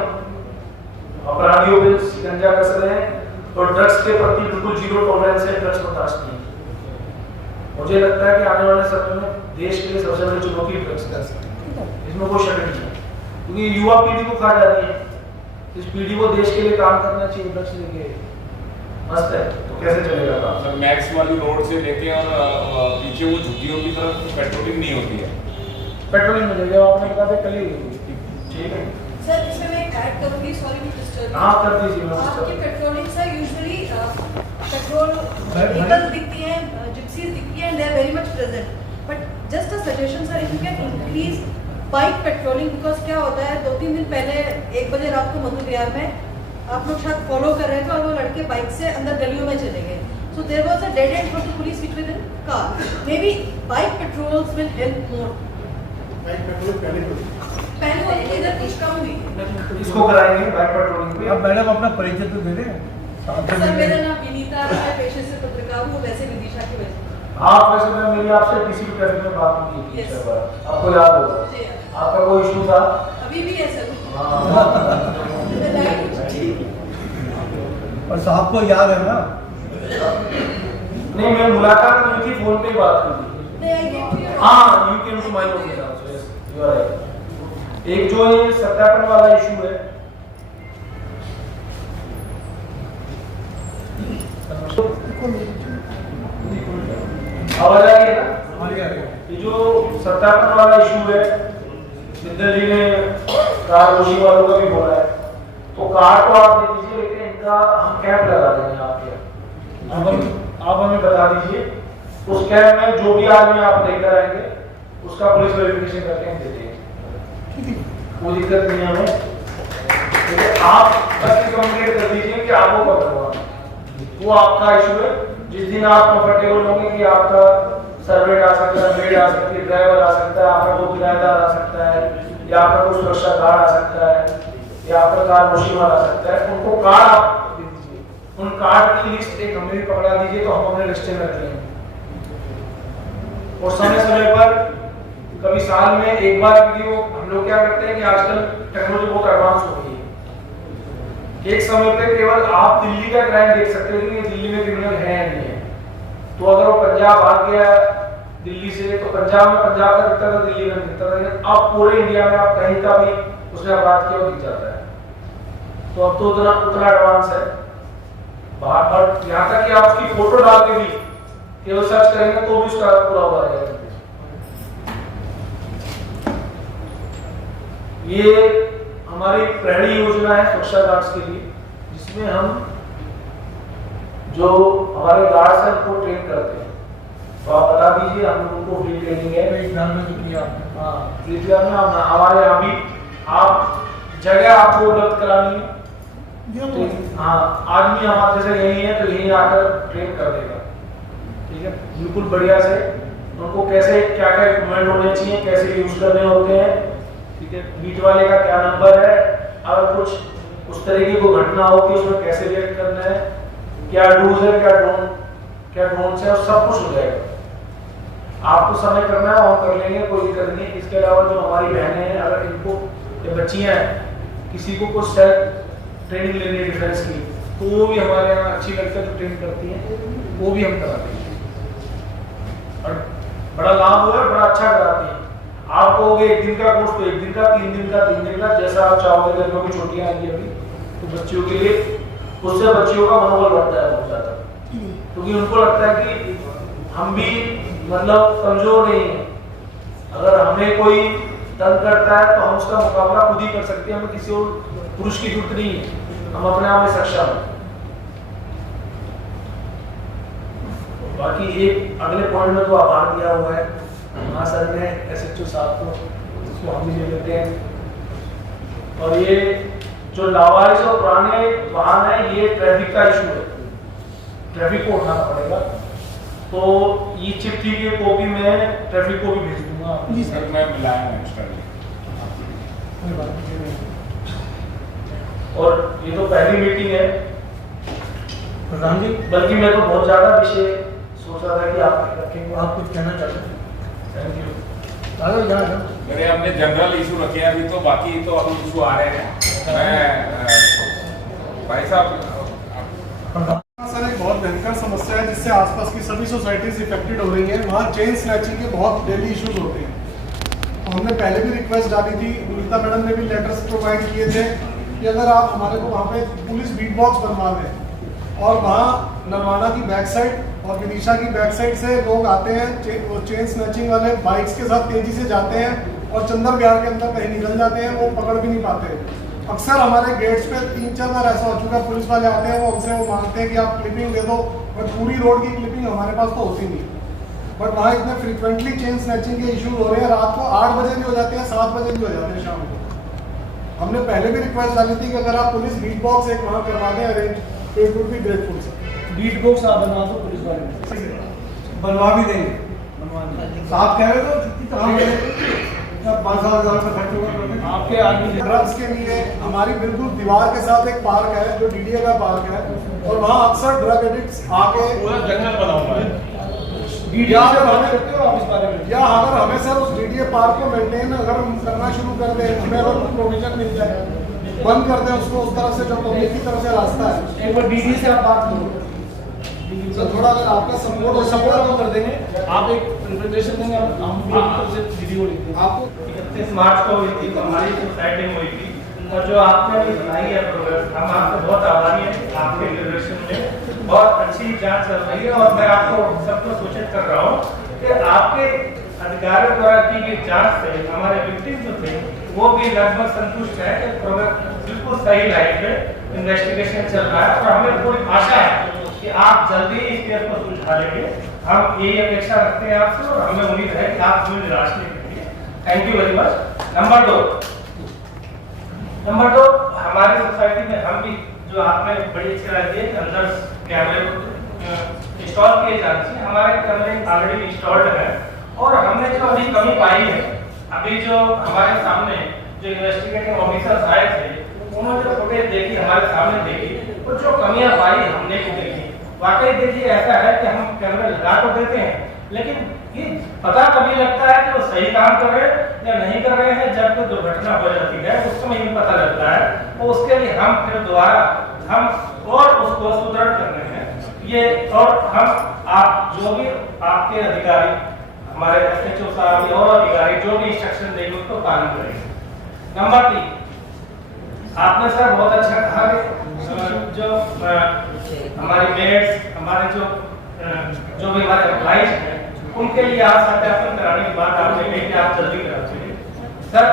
अपराधियों पे शिकंजा कस रहे हैं और ड्रग्स के प्रति बिल्कुल 0 टॉलरेंस है, ड्रग्स बर्दाश्त नहीं। मुझे लगता है कि आने वाले समय में देश के लिए सबसे बड़ी चुनौती ड्रग्स का, इसमें कोई शक नहीं है, क्योंकि युवा पीढ़ी को खा जा रही है। इस पीढ़ी को देश के लिए काम करना चाहिए, ड्रग्स लेके मस्त है तो कैसे चलेगा काम। सर मैक्स वाली रोड से लेके और पीछे वो झुग्गियों की तरफ पेट्रोलिंग नहीं होती है। पेट्रोलिंग में जगह आपने बता दे कल ही ठीक है सर, इसमें मैं ऐड करूंगी, सॉरी टू डिस्टर्ब। हाँ कर दीजिए। आपकी patrolling sir usually patrol vehicles दिखती हैं, जिप्सीज दिखती हैं, they are very much present, but just a suggestion sir, if you can increase bike patrolling, because क्या होता है 2-3 दिन पहले 1 बजे रात को मधुविहार में आप लोग शायद फॉलो कर रहे थे और वो लड़के बाइक से अंदर गलियों में चले गए, so there was a dead end for the police which within car, maybe bike patrols will help more. Bike patrol पहले पहले होती थी, इधर कुछ कम हुई। इसको कराएंगे बाइक पेट्रोलिंग पे। अब मैडम अपना परिचय तो दे दें। सर मेरा नाम विनीता है, मैं पेशे से पत्रकार हूँ, वैसे विदिशा की वजह हाँ, वैसे मैं मेरी आपसे डीसीपी ट्रैफिक में बात की थी Yes. सर, आपको याद होगा से आपका कोई इशू था। अभी भी है सर। हाँ। और साहब को याद है ना? नहीं, मैं मुलाकात हुई थी, फोन पे ही बात की थी। नहीं, I gave you your- हाँ, you came to my office also, yes, you are right. एक जो ये सत्यापन वाला इशू है, आवाज आ रही है ना? ये जो सत्यापन वाला इशू है, जिंदल जी ने कार रोशी वालों का भी बोला है, तो कार को आप दे दीजिए, लेकिन इनका हम कैब लगा देंगे आपके। आप हमें बता दीजिए, उस कैब में जो भी आदमी आप लेकर आएंगे उसका पुलिस वेरिफिकेशन करके हम दे देंगे, कोई दिक्कत नहीं है हमें। लेकिन आप बस कम्युनिकेट कर दीजिए कि आपको कब करवाना, वो आपका इशू है। जिस दिन आप कंफर्टेबल होंगे कि आपका सर्वेंट आ सकता है, मेड आ सकती है, ड्राइवर आ सकता है, आपका कोई किराएदार आ सकता है, या आपका कोई सुरक्षा गार्ड आ सकता है, या आपका कार रोशी वाला आ सकता है, उनको कार्ड आप दे दीजिए। उन कार्ड की लिस्ट एक हमें भी पकड़ा दीजिए, तो हम अपने लिस्टे में रख लेंगे। और समय समय पर कभी साल में एक बार वीडियो, हम लोग क्या करते हैं कि आजकल टेक्नोलॉजी बहुत एडवांस हो गई है, एक समय पे केवल आप दिल्ली का क्राइम देख सकते हो कि दिल्ली में क्रिमिनल है या नहीं है। तो अगर वो पंजाब आ गया दिल्ली से, तो पंजाब में पंजाब का दिखता था, दिल्ली में दिखता था, लेकिन अब पूरे इंडिया में आप कहीं का भी उसने अपराध किया दिख जाता है। तो अब तो उतना एडवांस है बाहर, पर यहाँ तक कि आप उसकी फोटो डाल के भी केवल सर्च करेंगे तो भी उसका पूरा हुआ जाएगा। ये हमारी पहली योजना है सुरक्षा गार्ड्स के लिए, जिसमें हम जो हमारे गार्ड्स हैं उनको ट्रेन करते हैं। तो आप बता दीजिए, हम उनको फ्री ट्रेनिंग है। हाँ, फ्री ट्रेनिंग में हमारे यहाँ भी आप जगह आपको उपलब्ध करानी है। हाँ, आदमी हमारे जैसे यही है तो यही आकर ट्रेन कर देगा, ठीक है, बिल्कुल बढ़िया से। उनको कैसे क्या क्या इक्विपमेंट होने चाहिए, कैसे यूज करने होते हैं, ठीक है, बीट वाले का क्या नंबर है, अगर कुछ उस तरह की कोई घटना हो कि उसमें कैसे रिएक्ट करना है, क्या डूज है, क्या ड्रोन से, और सब कुछ हो जाएगा। आपको समय करना है, हम कर लेंगे, कोई दिक्कत नहीं। इसके अलावा जो हमारी बहनें हैं, अगर इनको ये बच्चियां हैं, किसी को कुछ सेल्फ ट्रेनिंग लेनी है डिफेंस की, तो वो भी हमारे यहाँ अच्छी लगता है, जो ट्रेन करती हैं, वो भी हम कराते हैं और बड़ा लाभ हुआ है, बड़ा अच्छा कराती हैं। आप कहोगे एक दिन का कोर्स तो एक दिन का, 3 दिन का 3 दिन का, जैसा आप चाहोगे। गर्मियों की छुट्टियां आएंगी अभी, तो बच्चियों के लिए, उससे बच्चियों का मनोबल बढ़ता है बहुत ज्यादा, क्योंकि उनको लगता है कि हम भी मतलब कमजोर नहीं है। अगर हमें कोई तंग करता है तो हम उसका मुकाबला खुद ही कर सकते हैं, हमें किसी और पुरुष की जरूरत नहीं है, हम अपने आप में सक्षम हैं। बाकी एक अगले पॉइंट में तो आभार दिया हुआ है हाँ सर ने एसएचओ साहब को, जिसको हम भी ले लेते हैं। और ये जो लावारिस और पुराने वाहन है, ये ट्रैफिक का इशू है, ट्रैफिक को उठाना पड़ेगा। तो ये चिट्ठी की कॉपी में ट्रैफिक को भी भेज दूंगा। जी सर, मैं मिलाया हूं एक्स्ट्रा। और ये तो पहली मीटिंग है प्रधान जी, बल्कि मैं तो बहुत ज्यादा विषय सोच रहा था कि आप रखेंगे। आप कुछ कहना चाहते हैं? Thank you. अरे हमने जनरल इशू रखे हैं अभी, तो बाकी तो अभी इशू आ रहे हैं। मैं भाई साहब, सर एक बहुत भयंकर समस्या है जिससे आसपास की सभी सोसाइटीज इफेक्टेड हो रही हैं। वहाँ चेन स्नैचिंग के बहुत डेली इश्यूज होते हैं। हमने पहले भी रिक्वेस्ट डाली थी, विनीता मैडम ने भी लेटर्स प्रोवाइड किए थे कि अगर आप हमारे को वहाँ पे पुलिस बीट बॉक्स बनवा दें, और वहाँ नरवाना की बैक साइड और विदिशा की बैक साइड से लोग आते हैं, वो चेन स्नैचिंग वाले बाइक्स के साथ तेजी से जाते हैं और चंदर बिहार के अंदर कहीं निकल जाते हैं, वो पकड़ भी नहीं पाते। अक्सर हमारे गेट्स पे 3-4 बार ऐसा हो चुका है, पुलिस वाले आते हैं, वो हमसे वो मांगते हैं कि आप क्लिपिंग दे दो, बट पूरी रोड की क्लिपिंग हमारे पास तो होती नहीं। बट वहाँ इतने फ्रीक्वेंटली चेन स्नैचिंग के इशूज हो रहे हैं, रात को 8 बजे भी हो जाते हैं, 7 बजे भी हो जाते हैं शाम को। हमने पहले भी रिक्वेस्ट डाली थी कि अगर आप पुलिस बीट बॉक्स एक वहाँ करवा दें अरेंज, तो it would be grateful sir. Beat box आप बनवा दो, पुलिस वाले बनवा भी देंगे। आप कह रहे हो कितनी तरह 5,000 का खर्च होगा? आपके आदमी ड्रग्स के लिए हमारी बिल्कुल दीवार के साथ एक पार्क है जो डीडीए का पार्क है, और वहाँ अक्सर ड्रग एडिक्ट्स आके पूरा जंगल बना हुआ है। या अगर हमें सर उस डीडीए पार्क को मेंटेन अगर हम करना शुरू कर दें, हमें अगर प्रोविजन मिल जाए, बंद कर दें उसको उस तरफ से जो पब्लिक की तरफ से रास्ता है, एक बार डीडी से आप बात करो, तो थोड़ा अगर आपका सपोर्ट सपोर्ट तो कर देंगे, आप एक रिप्रेजेंटेशन देंगे, हम भी एक तरफ से वीडियो लिखते हैं। आपको 31 मार्च को हुई थी, हमारी सोसाइटी में हुई थी, और जो आपने अभी बनाई है प्रोग्रेस, हम आपसे बहुत आभारी हैं। आपके निर्देशन में बहुत अच्छी जांच चल रही है, और मैं आपको सबको सूचित कर रहा हूँ कि आपके अधिकारियों द्वारा की गई जांच से हमारे विक्टिम जो थे वो भी लगभग संतुष्ट है कि प्रोग्रेस बिल्कुल सही लाइन पे इन्वेस्टिगेशन चल रहा है, और हमें पूरी आशा है कि आप जल्दी इस केस को सुलझा लेंगे। हम यही अपेक्षा रखते हैं आपसे, और हमें उम्मीद है कि आप हमें निराश नहीं करेंगे। Thank you very much. Number दो, हमारी सोसाइटी में हम भी जो आपने बड़ी अच्छी राय दी कि अंदर कैमरे इंस्टॉल किए जाने चाहिए। हमारे कैमरे ऑलरेडी इंस्टॉल्ड है, और हमने जो अभी कमी पाई है, अभी जो हमारे सामने जो इन्वेस्टिगेटिंग ऑफिसर्स आए थे उन्होंने जो फुटेज देखी, हमारे सामने देखी, और जो कमियां पाई हमने भी देखी। वाकई देखिए ऐसा है कि हम कैमरे लगा तो देते हैं, लेकिन ये पता कभी लगता है कि वो सही काम कर रहे हैं या नहीं कर रहे हैं। जब कोई दुर्घटना हो जाती है उस समय ही पता लगता है, तो उसके लिए हम फिर दोबारा हम और उसको सुदृढ़ कर रहे हैं ये। और हम आप जो भी आपके अधिकारी, हमारे एसएचओ साहब और अधिकारी जो भी इंस्ट्रक्शन देंगे उसको पालन करेंगे। नंबर 3, आपने सर बहुत अच्छा कहा कि जो हमारे मेड्स, हमारे जो भी हमारे एम्प्लॉइज हैं उनके लिए आप सत्यापन कराने की बात आपने कही कि आप जल्दी करा चाहिए। सर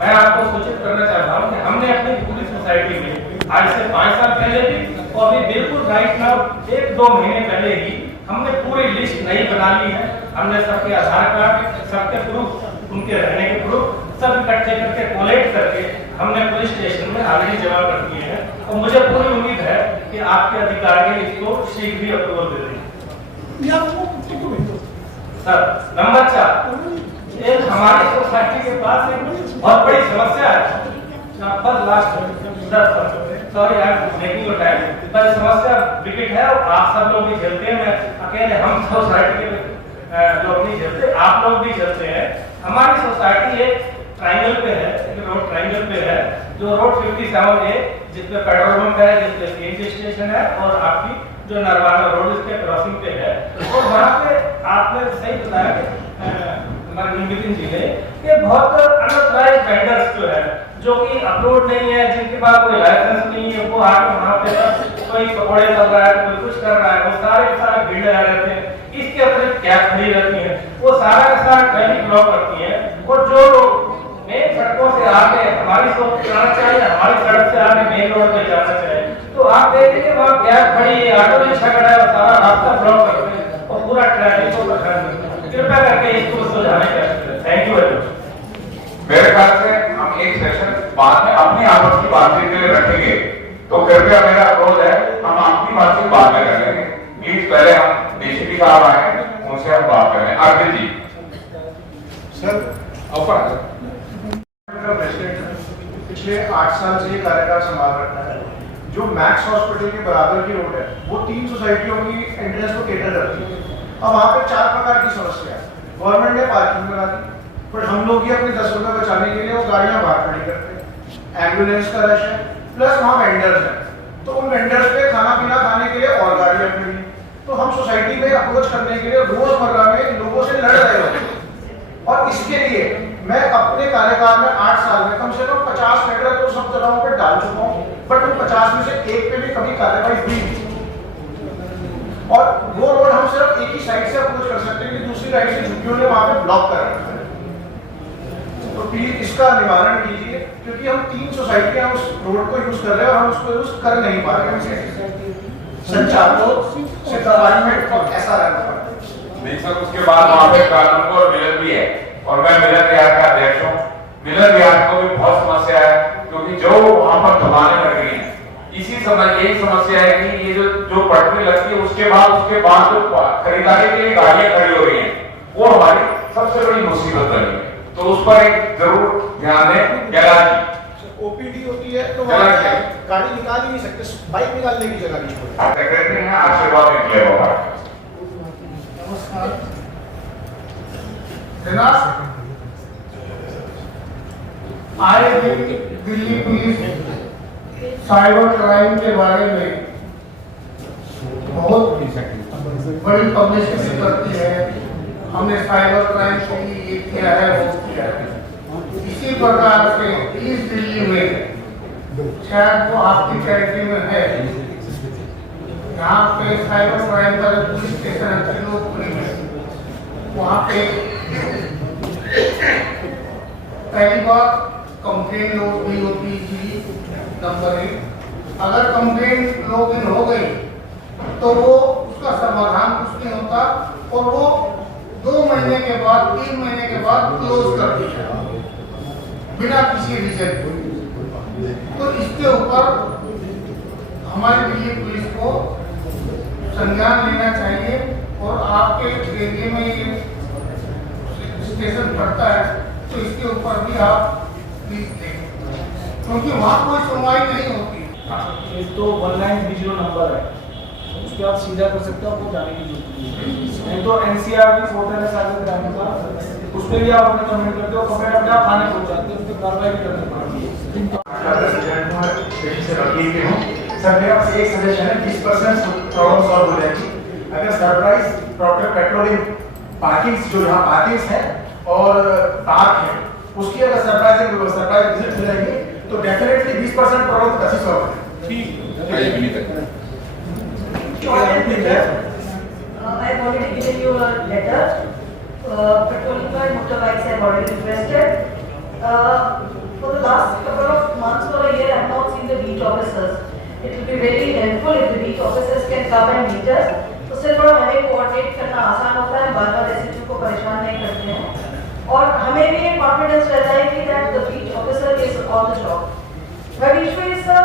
मैं आपको सूचित करना चाहता हूँ कि हमने अपनी पूरी सोसाइटी में आज से 5 साल पहले भी, और अभी बिल्कुल राइट नाउ 1-2 महीने पहले ही हमने पूरी लिस्ट नई बना ली है। हमने सबके आधार कार्ड, सबके प्रूफ, उनके रहने के प्रूफ सब इकट्ठे करके कोलेक्ट करके हमने पुलिस स्टेशन में ऑलरेडी जमा कर दिए हैं, और मुझे पूरी उम्मीद है कि आपके अधिकारी इसको शीघ्र ही अप्रूवल दे देंगे। सर नंबर 4, एक हमारी सोसाइटी के पास एक बहुत बड़ी समस्या है। Sorry I am making your time, पर समस्या विकट है और आप सब लोग भी झेलते हैं। मैं अकेले हम सोसाइटी के लोग नहीं झेलते, आप लोग भी झेलते हैं। हमारी सोसाइटी एक ट्रायंगल पे है, एक रोड ट्रायंगल पे है, जो रोड 57 है, जिसमें पेट्रोल पंप है, जिसमें सीएनजी स्टेशन है, और आपकी जो नरवाना रोड इसके क्रॉसिंग पे है। और वहाँ पे आपने सही बताया कि हमारे नितिन जी ने कि बहुत अनऑथराइज्ड वेंडर्स जो है, जो कि अप्रूव्ड नहीं है, जिनके पास कोई लाइसेंस नहीं है, वो आके वहाँ पे कोई पकौड़े कर रहा है, कोई कुछ कर रहा है, वो सारे भीड़ लगा रहते हैं। इसके अतिरिक्त कैब खड़ी रहती है, वो सारा का सारा ट्रैफिक ब्लॉक करती है। और जो लोग मेन सड़कों से आके हमारी सोच जाना चाहिए, हमारी सड़क से आके मेन रोड पे जाना चाहिए, तो आप देखिए कि वहाँ कैब खड़ी है, ऑटो रिक्शा खड़ा है, सारा रास्ता ब्लॉक करते हैं और पूरा ट्रैफिक को पकड़ देते हैं। कृपया करके इसको सुलझाने का थैंक यू वेरी मच। मेरे ख्याल से हम एक सेशन बाद में अपनी आपस की बातचीत के लिए रखेंगे, तो कृपया मेरा अनुरोध है हम अपनी बातचीत बाद में कर लेंगे। प्लीज पहले हम डीसीपी साहब आए, उनसे हम बात करें। अरविंद जी सर ऊपर पिछले 8 साल से ये कार्यकाल संभाल रखा है। जो मैक्स हॉस्पिटल के बराबर की रोड है वो 3 सोसाइटियों की एंट्रेंस को केटर करती है। अब वहाँ पे 4 प्रकार की समस्या है। गवर्नमेंट ने पार्किंग बना दी, पर हम लोग ही अपने 10 रुपए बचाने के लिए वो गाड़ियाँ बाहर खड़ी करते हैं। एम्बुलेंस का रश है, प्लस वहाँ वेंडर्स हैं, तो उन वेंडर्स पे खाना पीना खाने के लिए और गाड़ियाँ खड़ी हैं। तो हम सोसाइटी में अप्रोच करने के लिए रोजमर्रा में लोगों से लड़ रहे होते हैं। और इसके लिए मैं अपने कार्यकाल में 8 साल में कम से कम 50 मीटर तो सब जगहों पर डाल चुका हूँ, बट उन 50 में से एक पे भी कभी कार्रवाई हुई नहीं। और वो रोड हम सिर्फ एक ही साइड से अप्रोच कर सकते हैं कि दूसरी साइड से झुग्गियों ने वहां पे ब्लॉक कर रखा है। तो प्लीज इसका निवारण कीजिए, क्योंकि हम 3 सोसाइटियां उस रोड को यूज कर रहे हैं और हम उसको यूज कर नहीं पा रहे हैं। संचालकों से डिपार्टमेंट को ऐसा रहना पड़ता है। नहीं सर, उसके बाद वहाँ पे कानून और मिलन भी है, और मैं मिलन विहार का अध्यक्ष हूँ। मिलन विहार को भी बहुत समस्या है, क्योंकि जो वहाँ पर दुकानें लग रही हैं, इसी समय यही समस्या है कि ये जो पटरी लगती है उसके बाद जो खरीदारी के लिए गाड़ियां खड़ी हो रही हैं, वो हमारी सबसे बड़ी मुसीबत बनी है। तो उस पर एक जरूर ध्यान दें। गैराज की ओपीडी होती है तो गैराज वहाँ क्या? गाड़ी निकाल ही नहीं सकते, बाइक निकालने की जगह नहीं होती। सेक्रेटरी हैं, आशीर्वाद निकले होगा। नमस्कार। आए दिन दिल्ली पुलिस साइबर क्राइम के बारे में बहुत बड़ी पब्लिसिटी करती है। हमने साइबर क्राइम के लिए ये किया है, वो किया है। इसी प्रकार से इस दिल्ली में शायद वो आपकी टेरिटरी में है, यहाँ पे साइबर क्राइम का पुलिस स्टेशन है त्रिलोकपुरी में, वहाँ पे पहली बात कंप्लेन लॉग भी होती थी नंबर 1। अगर कंप्लेन लॉग इन हो गई तो वो उसका समाधान कुछ नहीं होता और वो 2 महीने के बाद 3 महीने के बाद क्लोज कर दिया बिना किसी रीजन के। तो इसके ऊपर हमारी दिल्ली पुलिस को संज्ञान लेना चाहिए और आपके एरिया में ये स्टेशन पड़ता है तो इसके ऊपर भी आप प्लीज दें, क्योंकि वहाँ कोई सुनवाई नहीं होती। एक तो 1920 नंबर है, उसके आप सीधा कर सकते हो, आपको जाने की जरूरत नहीं है। नहीं तो NCR की पोर्टल है साइबर क्राइम का, उस पर भी आप अपने कमेंट करते हो, कमेंट अपने आप थाने पहुंच जाते हैं, उस पर कार्रवाई भी करनी पड़ती है। सर मेरा बस एक सजेशन है, 20% प्रॉब्लम सॉल्व हो जाएगी अगर सरप्राइज प्रॉपर पेट्रोलिंग पार्किंग्स जो यहाँ पार्किंग्स है और पार्क है उसकी अगर सरप्राइज विजिट हो जाएगी तो डेफिनेटली 20% प्रॉब्लम तो कैसे सॉल्व हो जाएगी। ठीक है, नहीं तक I've already given you a letter. Patrolling by motorbikes have already requested. For the last couple of months or a year, I have not seen the beat officers. It will be very helpful if the beat officers can come and meet us. उससे थोड़ा हमें coordinate करना आसान होता है, बार-बार SHO को परेशान नहीं करते हैं और हमें भी कॉन्फिडेंस रहता है कि that the beat officer is on the job. But issue is sir,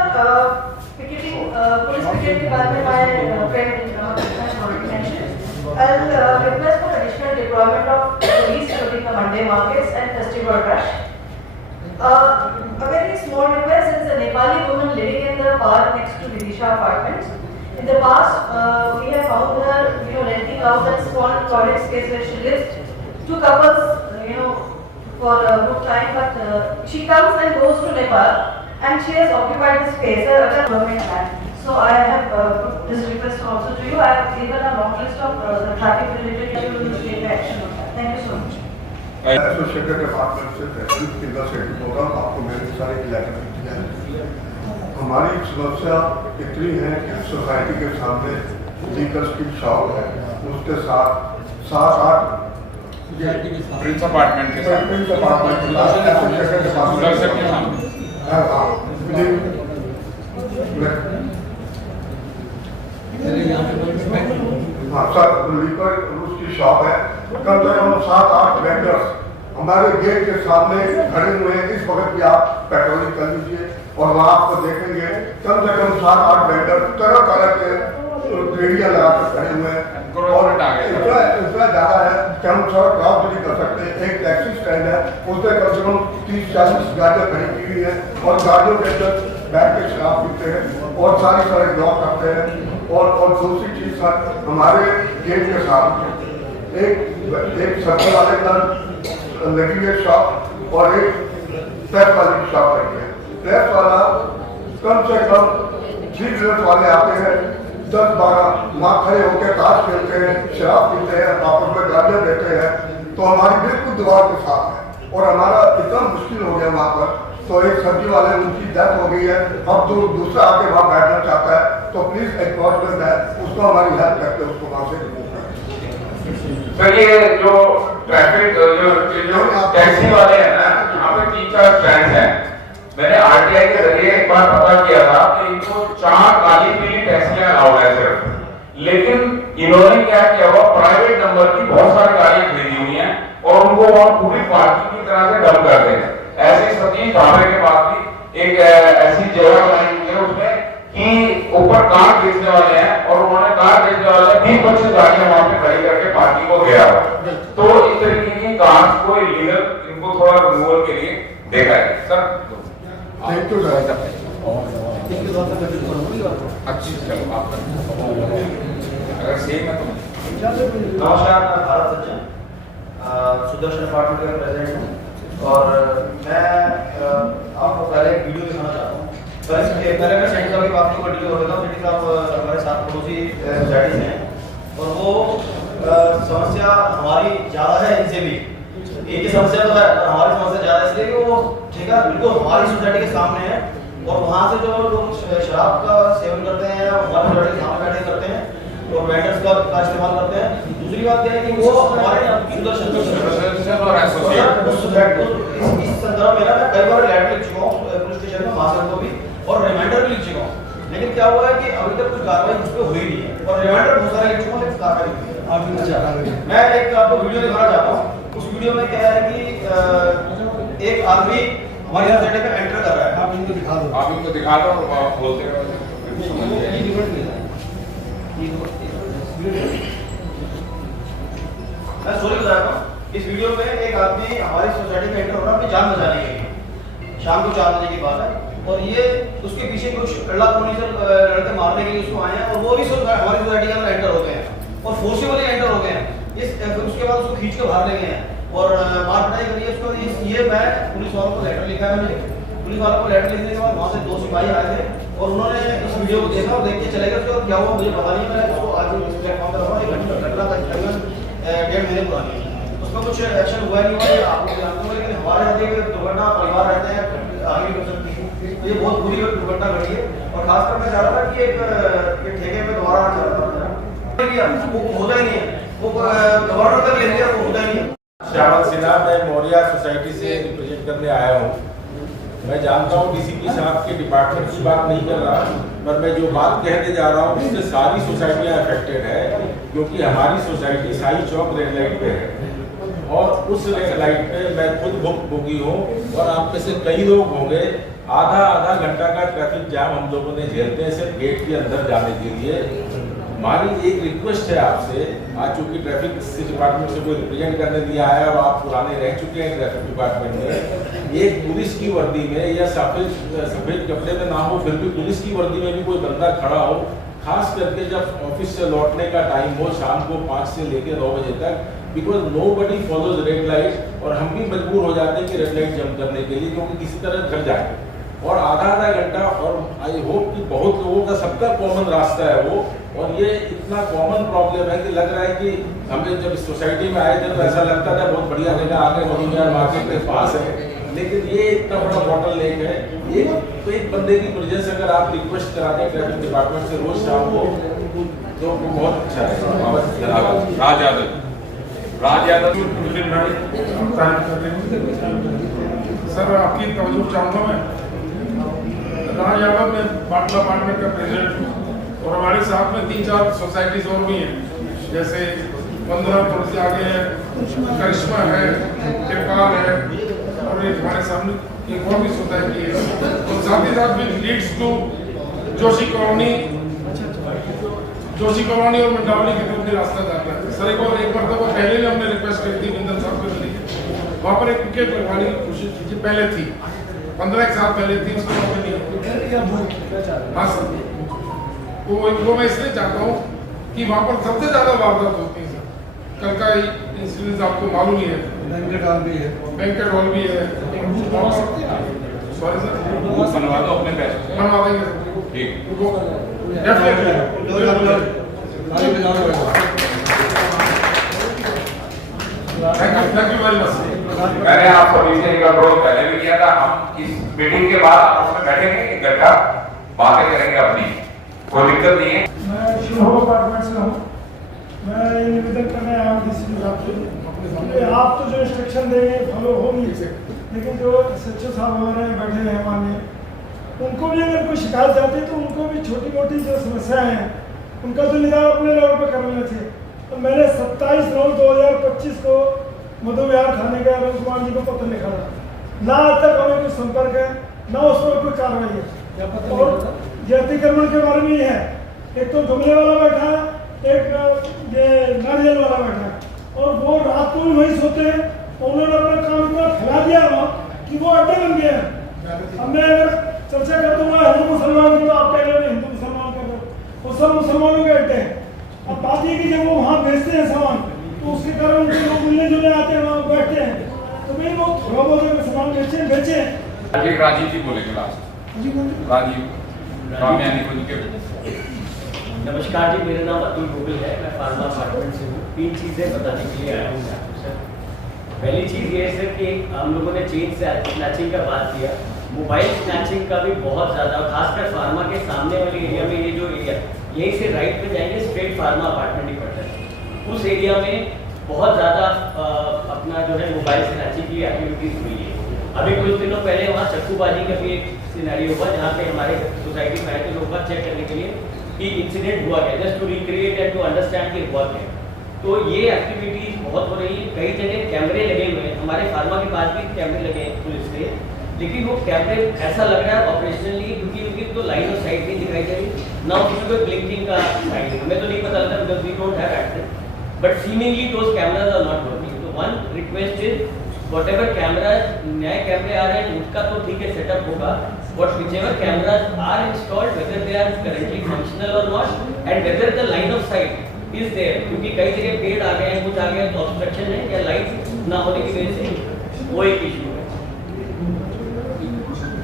picketing, police picket के बारे में my friend has already mentioned. I'll request for additional deployment of police during the Monday markets and festival rush. A very small request is a Nepali woman living in the park next to Vidisha apartments. In the past, we have found her, renting out that small toilet space where she lives. 2 couples, for a good time, but she comes and goes to Nepal, and she has occupied the space under government land. So I have put this request also to you. I have given a long list of the traffic related issues to take action on that. Thank you so much. Associated department से तहसील finger setting होगा, आपको मैंने सारी letter दिया है। हमारी समस्या इतनी है कि सोसाइटी के सामने लीगल की शॉप है, उसके साथ 7-8 प्रिंस अपार्टमेंट के साथ हाँ सर, लीकर उसकी शॉप है। कम से कम 7-8 वेंडर्स हमारे गेट के सामने खड़े हुए हैं। इस वक्त भी आप पेट्रोलिंग कर लीजिए और वहाँ आपको देखेंगे कम से कम 7-8 वेंडर तरह के रेडिया लगा कर खड़े हुए हैं और इतना ज़्यादा है कि हम थोड़ा क्रॉस भी नहीं कर सकते। एक टैक्सी स्टैंड है, उस पर कम से कम 30-40 गाड़ियाँ खड़ी की हुई हैं और गाड़ियों के अंदर बैठ के शराब पीते हैं और सारी सड़क ब्लॉक करते हैं। और दूसरी चीज़ सर, हमारे गेट के सामने एक सब्जी वाले का लगी है शॉप और एक टैप वाली शॉप लगी है। टैप वाला कम से कम 3 मिनट वाले आते हैं, 10-12 वहाँ खड़े होकर ताश खेलते हैं, शराब पीते हैं, आपस में गाड़ियाँ देते हैं। तो हमारी बिल्कुल दीवार के साथ है और हमारा इतना मुश्किल हो गया वहाँ पर। तो एक सब्जी वाले उनकी डेथ हो गई है, अब दूसरा आके वहाँ बैठना चाहता है, तो प्लीज एनक्रोचमेंट है, उसको हमारी हेल्प करके उसको वहाँ से रिमूव करें। सर ये जो ट्रैफिक जो टैक्सी वाले हैं ना, यहाँ पे 3-4 स्टैंड हैं। मैंने RTI के जरिए एक बार पता किया था कि इनको 4 काली पीली टैक्सियां अलाउड है सिर्फ, लेकिन इन्होंने क्या किया हुआ, प्राइवेट नंबर की बहुत सारी गाड़ियां खरीदी हुई हैं और उनको वहाँ पूरी पार्किंग की तरह से डंप करते हैं। ऐसे सतीश ढाबे के पास भी एक ऐसी जगह बनाई हुई है उसमें कि ऊपर कार बेचने वाले हैं और उन्होंने कार बेचने वाले 20-25 गाड़ियां वहां पे खड़ी करके पार्किंग को गया। तो इस तरीके की कार को इलीगल उनको थोड़ा रिमूवल के लिए देखा है सर। Thank you sir. अच्छी चलो आप अगर सेम है तो नमस्कार, मैं भारत सज्जन सुदर्शन अपार्टमेंट का प्रेसिडेंट हूँ और मैं आपको पहले एक वीडियो दिखाना चाहता हूँ। पहले मैं सेंटी साहब की बात को कंटिन्यू कर देता हूँ। सेंटी साहब हमारे साथ पड़ोसी सोसाइटीज हैं और वो समस्या हमारी ज़्यादा है इनसे भी। इनकी समस्या तो है पर हमारी समस्या ज़्यादा इसलिए कि वो ठेका बिल्कुल हमारी सोसाइटी के सामने है और वहाँ से जो लोग शराब का सेवन करते हैं हमारी सोसाइटी के सामने बैठे करते हैं और वेंडर्स का इस्तेमाल करते हैं। दूसरी बात यह है कि वो हमारे सुदर्शन और एसोसिएट इस संदर्भ में ना मैं कई बार लेटर लिख चुका हूँ पुलिस स्टेशन में महासर को भी और रिमाइंडर भी लिख चुका हूँ, लेकिन क्या हुआ है कि अभी तक कुछ कार्रवाई उस पर हुई नहीं है और रिमाइंडर बहुत सारे लिख चुका हूँ लेकिन कार्रवाई नहीं हुई है। मैं एक आपको वीडियो दिखाना चाहता हूँ। उस वीडियो में क्या है कि एक आदमी हमारी सोसाइटी में एंटर कर रहा है। आप इनको दिखा दो, आप इनको दिखा दो और आप बोलते रहो। मैं स्टोरी बता रहा हूँ। इस वीडियो में एक आदमी हमारी सोसाइटी में एंटर हो रहा है अपनी जान बचाने के लिए। शाम को 4 बजे की बात है और ये उसके पीछे कुछ लड़का से लड़के मारने के लिए उसको आए हैं और वो भी हमारी सोसाइटी के अंदर एंटर होते हैं और फोर्सिबली एंटर हो गए हैं। उसके बाद उसको खींच के बाहर ले गए हैं और मार पिटाई करी है उसको। ये मैं पुलिस वालों को लेटर लिखा है मैंने। पुलिस वालों को लेटर लिखने के बाद वहाँ से 2 सिपाही आए थे और उन्होंने इस वीडियो को देखा और देख के चले गए। उसके बाद क्या हुआ मुझे पता नहीं है। मैं उसको आज इस प्लेटफॉर्म पर रहा हूँ। घटना तकरीबन 1.5 महीने पुरानी है। उसका कुछ एक्शन हुआ नहीं हुआ आप लोग जानते हो, लेकिन हमारे यहाँ एक दुर्घटना परिवार रहते हैं आगे भी हो सकती है। तो ये बहुत बुरी दुर्घटना घटी है और खासकर मैं चाह रहा था कि एक ठेके में दोबारा आना चाह रहा था, वो होता ही नहीं है। वो गवर्नर तक ले लिया, वो होता ही नहीं है। श्यामल सिन्हा, मैं मौर्या सोसाइटी से रिप्रेजेंट करने आया हूँ। मैं जानता हूँ डीसीपी साहब के डिपार्टमेंट की बात नहीं कर रहा, पर मैं जो बात कहने जा रहा हूँ उससे सारी सोसाइटियाँ अफेक्टेड है, क्योंकि हमारी सोसाइटी साई चौक रेड लाइट पे है और उस रेड लाइट पे मैं खुद भुक्तभोगी हूँ और आप में से कई लोग होंगे। आधा घंटा का ट्रैफिक जाम हम लोगों ने झेलते हैं सिर्फ गेट के अंदर जाने के लिए। हमारी एक रिक्वेस्ट है आपसे, आज चूंकि ट्रैफिक डिपार्टमेंट से कोई रिप्रेजेंट करने दिया है और आप पुराने रह चुके हैं ट्रैफिक डिपार्टमेंट में, एक पुलिस की वर्दी में या सफेद कपड़े में ना हो फिर भी पुलिस की वर्दी में भी कोई बंदा खड़ा हो, खास करके जब ऑफिस से लौटने का टाइम हो शाम को 5 से लेकर 9 बजे तक, because nobody follows red light और हम भी मजबूर हो जाते हैं कि रेड लाइट जंप करने के लिए, क्योंकि किसी तरह घर जाए और आधा घंटा। और आई होप कि बहुत लोगों का सबका कॉमन रास्ता है वो, और ये इतना कॉमन प्रॉब्लम है कि लग रहा है कि हमें जब सोसाइटी में आए थे तो ऐसा लगता था बहुत बढ़िया जगह आगे मधुबिहार मार्केट के पास है, लेकिन ये इतना बड़ा बॉटल लेक है। एक बंदे की प्रेजेंस अगर आप रिक्वेस्ट करा दें ट्रैफिक डिपार्टमेंट से रोज शाम को तो बहुत अच्छा है। राज यादव सर आपकी तवज्जो चाहूँगा मैं। राज यादव मैं बाटला अपार्टमेंट का प्रेसिडेंट हूँ और हमारे साथ में 3-4 सोसाइटीज और भी हैं, जैसे 15 थोड़ी सी आगे है, करिश्मा है, कृपाल है और एक हमारे सामने एक और भी सोसाइटी है और साथ ही साथ भी लीड्स टू जोशी कॉलोनी और मंडावली की तरफ भी रास्ता जाता है। सर एक बार तो पहले भी हमने रिक्वेस्ट करी थी बिंदल साहब के लिए, वहाँ पर एक विकेट लगवाने की कोशिश की पहले थी, 15 साल पहले थी, उसके बाद नहीं। हाँ सर, वो मैं इसलिए चाहता हूँ कि वहाँ पर सबसे ज़्यादा वारदात होती है सर। कल का इंसिडेंट आपको मालूम ही है, बैंकेट हॉल भी है। सॉरी सर, बनवा दो अपने पैसे, बनवा देंगे सर, ठीक थैंक यू वेरी मच। मैंने आप सभी से एक अप्रोच पहले भी किया था, हम इस मीटिंग के बाद आपस में बैठेंगे, एक घंटा बातें करेंगे अपनी, कोई दिक्कत नहीं है। मैं शिवभोग अपार्टमेंट से हूँ। मैं ये निवेदन करने आया हूँ डीसीपी साहब से, आप तो जो इंस्ट्रक्शन देंगे फॉलो होगी, लेकिन जो सचिव साहब हमारे बैठे हैं माननीय, उनको भी अगर कोई शिकायत आती है तो उनको भी छोटी मोटी जो समस्याएं हैं उनका तो निदान अपने लेवल पर कर लेना चाहिए। तो मैंने 27/9/2025 को मधुबिहार थाने के अरुण कुमार जी को पत्र लिखा था, ना आज तक हमें कोई संपर्क है, ना उस पर कोई कार्रवाई है। और ये अतिक्रमण के बारे में ये है, एक तो गमले वाला बैठा है, एक ये नारियल वाला बैठा है और वो रात को भी वहीं सोते हैं और उन्होंने अपना काम इतना फैला दिया वहाँ कि वो अड्डे बन गए हैं। अब मैं अगर चर्चा कर दूंगा हिंदू मुसलमान की, तो आप कह रहे हो हिंदू मुसलमान कर रहे हो, वो सब मुसलमानों के अड्डे हैं। अब बात ये कि जब वो वहाँ बेचते हैं सामान, तो उसके कारण उनके लोग मिलने जुलने आते हैं, वहाँ बैठते हैं, तो भाई वो थोड़ा बहुत अगर सामान बेचे। राजीव जी बोलेंगे लास्ट। राजीव रामयानी बोल के। नमस्कार जी, मेरा नाम अतुल गोविल है, मैं फार्मा अपार्टमेंट से हूँ। 3 चीज़ें बताने के लिए आया हूँ आपको सर। पहली चीज़ ये है सर कि हम लोगों ने चेन स्नैचिंग का बात किया, मोबाइल स्नैचिंग का भी बहुत ज़्यादा, खासकर फार्मा के सामने वाले एरिया में, ये जो एरिया यहीं से राइट में जाएंगे स्ट्रेट फार्मा अपार्टमेंट ही पड़ता है, उस एरिया में बहुत ज़्यादा अपना जो है मोबाइल स्नैचिंग की एक्टिविटीज़ हुई है। अभी कुछ दिनों पहले वहाँ चक्कूबाजी का भी एक सिनेरियो हुआ, जहाँ पे हमारे सोसाइटी में आए थे लोग चेक करने के लिए कि इंसिडेंट हुआ क्या, just to recreate and to understand कि हुआ क्या। तो ये एक्टिविटीज बहुत हो रही है, कई जगह कैमरे लगे हुए हैं, हमारे फार्मा के पास भी कैमरे लगे हैं पुलिस के, लेकिन वो कैमरे ऐसा लग रहा है ऑपरेशनली, क्योंकि उनकी तो लाइन ऑफ साइट नहीं दिखाई दे रही ना, उसमें कोई ब्लिंकिंग का साइड, हमें तो नहीं पता लगता because we don't have access, but seemingly those cameras are not working. तो one request is whatever cameras, नए कैमरे आ रहे हैं उसका तो ठीक है सेटअप होगा, but whichever cameras are installed, whether they are currently functional or not, and whether the line of sight is there, क्योंकि कई जगह पेड़ आ गए हैं, कुछ आ गए हैं तो ऑब्स्ट्रक्शन है या लाइट ना होने की वजह से वो एक इशू है।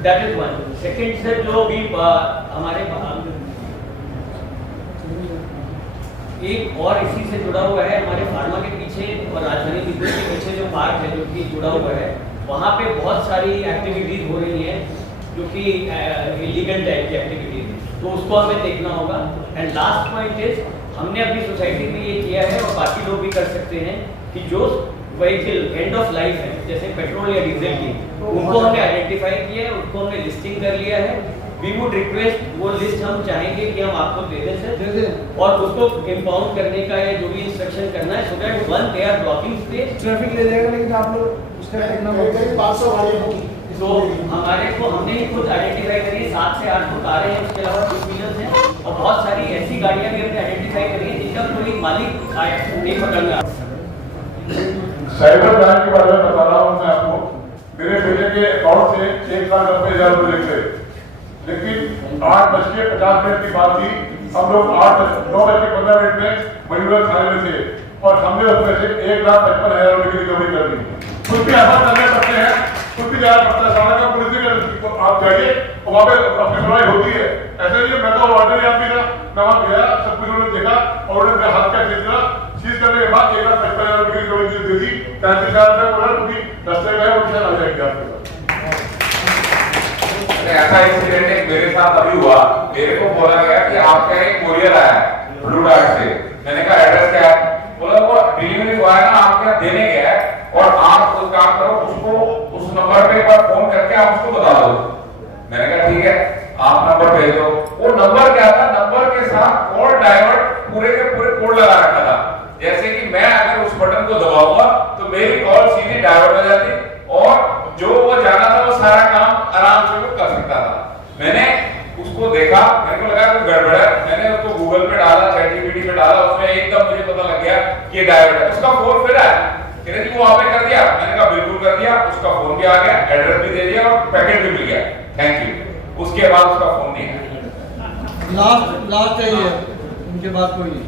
That is one. Second sir, जो भी हमारे एक और इसी से जुड़ा हुआ है, हमारे फार्मा के पीछे और राजधानी दिल्ली के पीछे जो पार्क है जो कि जुड़ा हुआ है, वहाँ पे बहुत सारी एक्टिविटीज हो रही हैं जो कि इलीगल टाइप की एक्टिविटीज, तो उसको हमें देखना होगा। एंड लास्ट पॉइंट इज, हमने अपनी सोसाइटी में ये किया है और बाकी लोग भी कर सकते हैं कि जो व्हीकल एंड ऑफ लाइफ है, जैसे पेट्रोल या डीजल की, उनको हमने आइडेंटिफाई किया है, उनको हमने लिस्टिंग कर लिया है। वी वुड रिक्वेस्ट, वो लिस्ट हम चाहेंगे कि हम आपको दे दें सर, और उसको इम्पाउंड करने का या जो भी इंस्ट्रक्शन करना है, so that one they are blocking space, traffic ले जाएगा, लेकिन आप लोग उसका देखना होगा 500 गाड़ियाँ होगी। तो हमारे को हमने ही खुद आइडेंटिफाई करी है, 7 से 8 कारें हैं, उसके अलावा 2 व्हीलर्स हैं, और बहुत सारी ऐसी गाड़ियाँ भी हमने आइडेंटिफाई करी है जिनका कोई मालिक आया नहीं पकड़ना। साइबर क्राइम के बारे में बता रहा हूँ मैं आपको। मेरे बेटे के अकाउंट से 1,90,000 रुपये निकले, लेकिन 8:50 की बात थी, हम लोग 9:15 में मयूरा थाने में थे और हमने उसमें से 1,55,000 रुपये की रिकवरी कर दी। कुछ भी ऐसा करने पड़ते हैं, कुछ भी जाना पड़ता है, सारा का पुलिस के आप जाइए और वहाँ पे अपनी सुनवाई होती है। ऐसे नहीं, मैं तो ऑर्डर यहाँ भी मैं वहाँ गया, सब कुछ उन्होंने देखा और उन्होंने मेरा हाथ का खींचा, चीज करने के बाद 1,55,000 रुपये की रिकवरी दे दी। 35,000 रुपये बोला क्योंकि रास्ते में वो आ जाएंगे आपके पास। ऐसा इंसिडेंट एक मेरे साथ अभी हुआ, मेरे को बोला गया कि आपका एक कोरियर आया है ब्लू डार्ट से। मैंने कहा एड्रेस क्या है? बोला वो डिलीवरी बॉय है ना आपके यहाँ देने गया है, और आप कोई काम करो, उसको उस नंबर पे एक बार फोन करके आप उसको बता दो। मैंने कहा ठीक है, आप नंबर भेज दो। वो नंबर क्या था, नंबर के साथ कॉल डाइवर्ट पूरे के पूरे कोड लगा रखा था, जैसे कि मैं अगर उस बटन को दबाऊंगा तो मेरी कॉल सीधी डाइवर्ट हो जाती और जो वो जाना था वो सारा काम आराम से वो कर सकता था। मैंने उसको देखा, मेरे को लगा कोई गड़बड़ है, मैंने उसको गूगल पे डाला, चैटजीपीटी पे डाला, उसमें एकदम मुझे पता लग गया कि ये डाइवर्ट है। उसका फोन फिर आया, कहने जी वो आपने कर दिया? मैंने कहा बिल्कुल कर दिया। उसका फोन भी आ गया, एड्रेस भी दे दिया और पैकेट भी मिल गया, थैंक यू। उसके बाद उसका फोन नहीं आया। लास्ट है ये, उनके बाद कोई नहीं।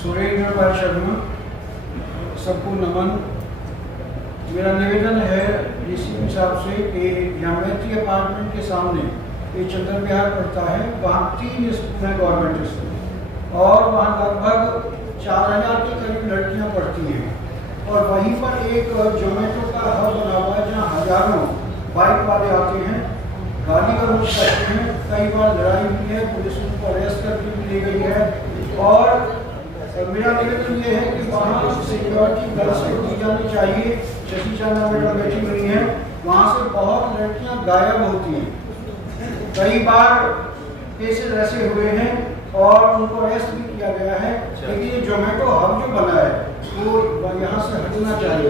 सुरेंद्र भाई शर्मा, सबको नमन। मेरा निवेदन है डीसीपी साहब से कि यामैत्री अपार्टमेंट के सामने ये चंदन विहार पड़ता है, वहाँ 3 स्कूल हैं गवर्नमेंट स्कूल, और वहाँ लगभग 4,000 के करीब लड़कियाँ पढ़ती हैं, और वहीं पर एक जोमेटो का हब बना हुआ है जहाँ हजारों बाइक वाले आते हैं, गाड़ी का रुख करते हैं। कई बार लड़ाई हुई है, पुलिस उनको अरेस्ट करके भी ले गई है, और मेरा निवेदन ये है कि वहाँ सिक्योरिटी गर्ल्स को दी जानी चाहिए। शशि चांदा मैडम बैठी हुई हैं, वहाँ से बहुत लड़कियाँ गायब होती हैं। कई बार केसेस ऐसे हुए हैं और उनको अरेस्ट भी किया गया है, लेकिन ये जोमेटो हब जो बना है वो यहाँ से हटना चाहिए।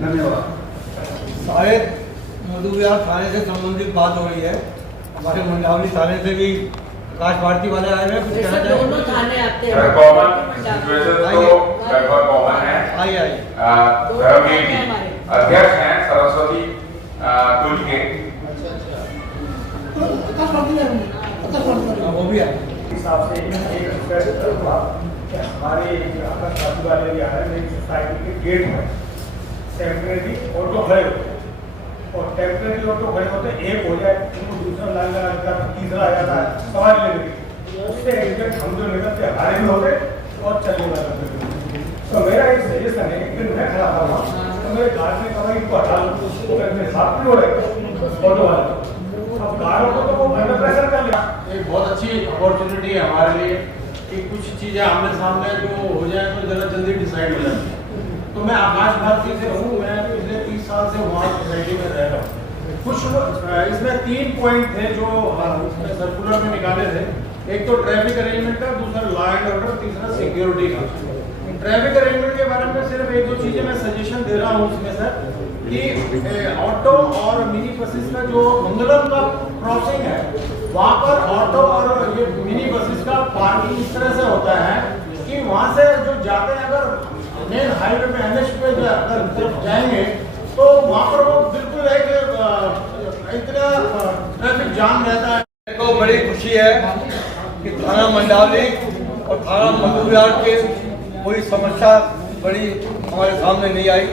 धन्यवाद। शायद मधु विहार थाने से संबंधित बात हो रही है, हमारे मंडावली थाने से भी आकाश भारती वाले आए हैं, कुछ कहना दोनों थाने आते हैं। कॉमन सिचुएशन तो लगभग कॉमन है। आइए धर्मवीर जी अध्यक्ष हैं सरस्वती कुंज के। वो भी है हिसाब से एक रिक्वेस्ट करूँगा कि हमारे यहाँ पर शादी वाले भी आ रहे हैं, मेरी सोसाइटी के गेट में टेम्परेरी ऑटो खड़े होते हैं और टेम्परेरी ऑटो खड़े होते हैं, एक हो जाए उनको दूसरा लाइन लगा तीसरा आ जाता है सवारी लेने की, उससे एग्जैक्ट हम जो निकलते हारे भी होते और चलने लगा। तो मेरा एक सजेशन है, एक दिन मैं खड़ा था वहाँ तो मेरे गार्ड ने कहा इनको हटा लो, वो मेरे साथ भी हो रहे ऑटो वाले, अब गार्ड को तो वो अंडर प्रेशर कर लिया। एक बहुत अच्छी अपॉर्चुनिटी है हमारे लिए कि कुछ चीज़ें आमने सामने जो हो जाए तो ज़रा जल्दी डिसाइड हो जाए। तो मैं आकाश भारती से हूँ, मैं पिछले 30 साल से वहाँ सोसाइटी में रह रहा हूँ। कुछ इसमें 3 पॉइंट थे जो सर्कुलर में निकाले थे। एक तो ट्रैफिक अरेंजमेंट का, दूसरा लॉ एंड ऑर्डर, तीसरा सिक्योरिटी का। ट्रैफिक अरेंजमेंट के बारे में सिर्फ 1-2 चीज़ें मैं सजेशन दे रहा हूँ उसमें सर कि ऑटो और मिनी बसेस का जो मंगलम का क्रॉसिंग है वहाँ पर ऑटो और ये मिनी बसेस का पार्किंग इस तरह से होता है कि वहाँ से जो जाते हैं अगर मेन हाईवे पे NH पे अगर तरफ जाएंगे तो वहाँ पर वो बिल्कुल एक इतना ट्रैफिक जाम रहता है। तो बड़ी खुशी है कि थाना मंडाली और थाना मधुविहार के कोई समस्या बड़ी हमारे सामने नहीं आई।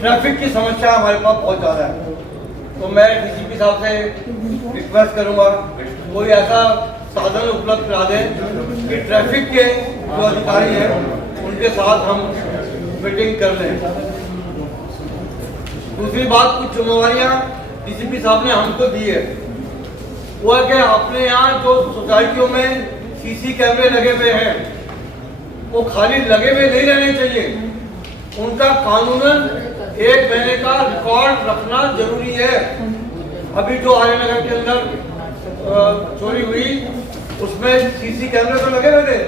ट्रैफिक की समस्या हमारे पास बहुत ज़्यादा है, तो मैं DCP साहब से रिक्वेस्ट करूंगा कोई ऐसा साधन उपलब्ध करा दें कि ट्रैफिक के जो अधिकारी हैं उनके साथ हम मीटिंग कर लें। दूसरी बात, कुछ जिम्मेवारियां DCP साहब ने हमको दी है, वो है कि अपने यहाँ जो सोसाइटियों में CC कैमरे लगे हुए हैं वो खाली लगे हुए नहीं रहने चाहिए, उनका कानूनन 1 महीने का रिकॉर्ड रखना जरूरी है। अभी जो आर्यनगर के अंदर चोरी हुई उसमें CC कैमरे तो लगे हुए थे,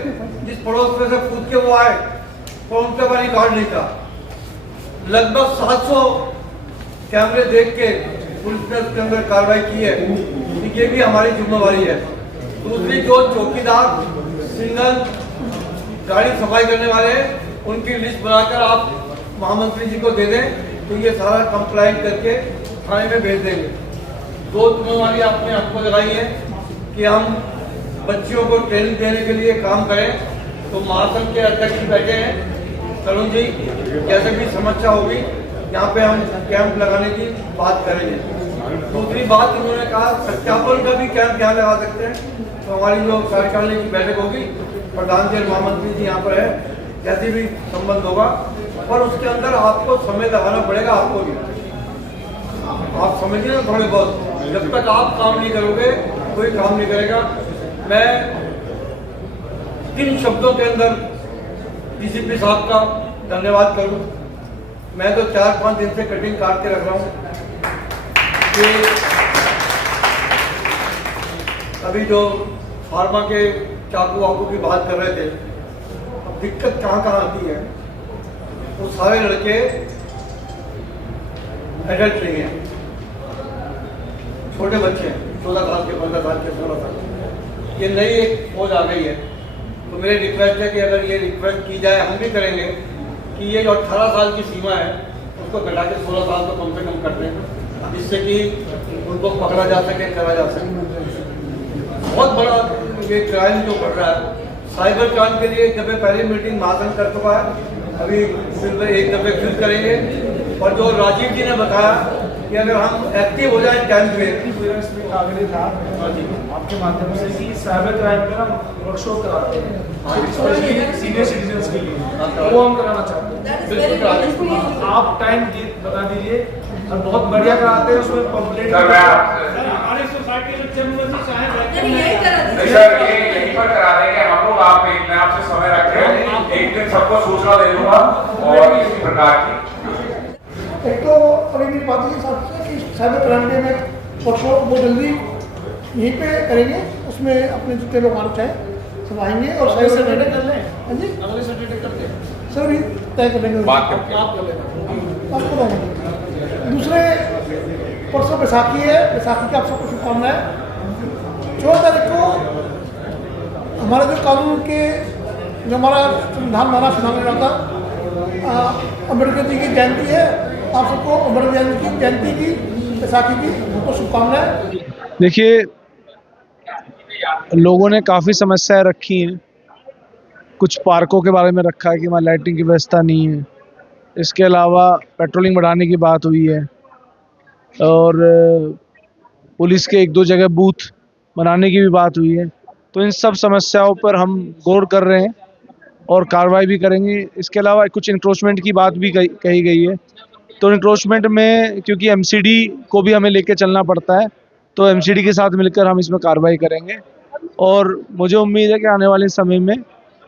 जिस पड़ोस में से कूद के वो आए तो उनके पास रिकॉर्ड नहीं था। लगभग 700 कैमरे देख के पुलिस ने उसके अंदर कार्रवाई की है, ये भी हमारी जिम्मेवारी है। दूसरी, जो चौकीदार सिंगल गाड़ी सफाई करने वाले हैं उनकी लिस्ट बनाकर आप महामंत्री जी को दे दें तो ये सारा कंप्लाइंट करके थाने में भेज देंगे। 2 जिम्मेवारी आपने हमको लगाई है कि हम बच्चियों को ट्रेनिंग देने के लिए काम करें, तो महासंघ के अध्यक्ष बैठे हैं तरुण जी, जैसे भी समस्या होगी यहाँ पे हम कैंप लगाने की बात करेंगे। दूसरी बात, उन्होंने कहा सत्यापन का भी कैंप यहाँ लगा सकते हैं, तो हमारी जो कार्यकारिणी की बैठक होगी, प्रधान जी और महामंत्री जी यहाँ पर है, जैसे भी संबंध होगा, पर उसके अंदर आपको समय लगाना पड़ेगा। आपको भी आप समझिए ना थोड़े बहुत, जब तक आप काम नहीं करोगे कोई काम नहीं करेगा। मैं 3 शब्दों के अंदर DCP साहब का धन्यवाद करूं। मैं तो 4-5 दिन से कटिंग काट के रख रहा हूं कि अभी जो फार्मा के चाकू वाकू की बात कर रहे थे, अब दिक्कत कहाँ आती है, वो सारे लड़के एडल्ट नहीं हैं, छोटे बच्चे हैं, 14 साल के, 15 साल के, 16 साल के। ये नई एक फौज आ गई है, तो मेरी रिक्वेस्ट है कि अगर ये रिक्वेस्ट की जाए, हम भी करेंगे कि ये जो 18 साल की सीमा है उसको घटा के 16 साल तो कम से कम कर दें, जिससे कि उनको पकड़ा जा सके, करा जा सके। बहुत बड़ा ये क्राइम जो बढ़ रहा है, साइबर क्राइम के लिए एक दफे पहले मीटिंग महासंघ कर चुका है, अभी फिर एक दफे फिर करेंगे। और जो राजीव जी ने बताया कि अगर हम एक्टिव हो जाए कैंप में, आगे था आपके माध्यम से कि साइबर क्राइम पे ना वर्कशॉप कराते हैं सीनियर सिटीजन्स के लिए, वो हम कराना चाहते हैं। आप टाइम बता दीजिए, और बहुत बढ़िया कराते हैं, उसमें कंप्लेंट हमारी सोसाइटी में सर यहीं पर करा देंगे हम लोग। आप मैं आपसे समय रखें, एक दिन सबको सूचना दे दूंगा और इसी प्रकार की। एक तो अभी मेरी बात ये साहब से कि साइबर क्राइम डे में वर्कशॉप वो जल्दी यहीं पे करेंगे, उसमें अपने जितने लोग आना चाहें सब आएंगे और साइबर सैटरडे कर लें। हाँ जी, अगले सैटरडे करते हैं सर, भी तय कर लेंगे, बात करके आप कर लेंगे, आपको बताएंगे। दूसरे परसों बैसाखी है, बैसाखी की आप सबको शुभकामनाएं। 14 तारीख को हमारे जो कानून के जो हमारा संविधान माना सुनाने रहा था अम्बेडकर जी की जयंती है। आप सबको अम्बेडकर जयंती की, बैसाखी की बहुत शुभकामनाएं। देखिए, लोगों ने काफ़ी समस्याएं रखी हैं। कुछ पार्कों के बारे में रखा है कि वहाँ लाइटिंग की व्यवस्था नहीं है। इसके अलावा पेट्रोलिंग बढ़ाने की बात हुई है और पुलिस के 1-2 जगह बूथ बनाने की भी बात हुई है। तो इन सब समस्याओं पर हम गौर कर रहे हैं और कार्रवाई भी करेंगे। इसके अलावा कुछ इंक्रोचमेंट की बात भी कही गई है। तो इंक्रोचमेंट में क्योंकि एमसीडी को भी हमें लेके चलना पड़ता है, तो एमसीडी के साथ मिलकर हम इसमें कार्रवाई करेंगे और मुझे उम्मीद है कि आने वाले समय में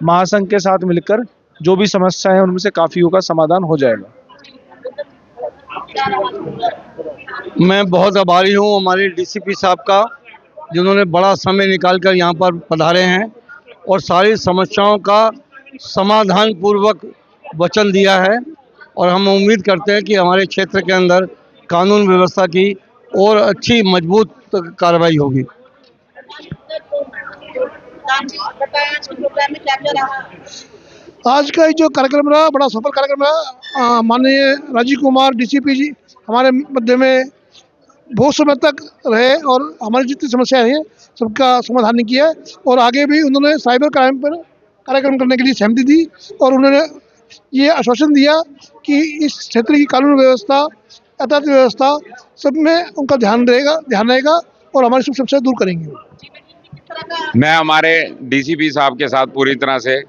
महासंघ के साथ मिलकर जो भी समस्या है उनमें से काफ़ियों का समाधान हो जाएगा। मैं बहुत आभारी हूँ हमारे डीसीपी साहब का, जिन्होंने बड़ा समय निकालकर यहाँ पर पधारे हैं और सारी समस्याओं का समाधान पूर्वक वचन दिया है और हम उम्मीद करते हैं कि हमारे क्षेत्र के अंदर कानून व्यवस्था की और अच्छी मजबूत कार्रवाई होगी। आज का ये जो कार्यक्रम रहा बड़ा सफल कार्यक्रम रहा। माननीय राजीव कुमार डीसीपी जी हमारे मध्य में बहुत समय तक रहे और हमारी जितनी समस्याएं हैं सबका समाधान किया और आगे भी उन्होंने साइबर क्राइम पर कार्यक्रम करने के लिए सहमति दी और उन्होंने ये आश्वासन दिया कि इस क्षेत्र की कानून व्यवस्था, यातायात व्यवस्था सब में उनका ध्यान रहेगा और हमारी सब समस्या दूर करेंगे। मैं हमारे डीसीपी साहब के साथ पूरी तरह से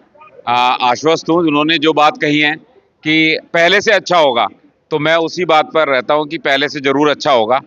आश्वस्त हूँ। उन्होंने जो बात कही है कि पहले से अच्छा होगा, तो मैं उसी बात पर रहता हूँ कि पहले से ज़रूर अच्छा होगा।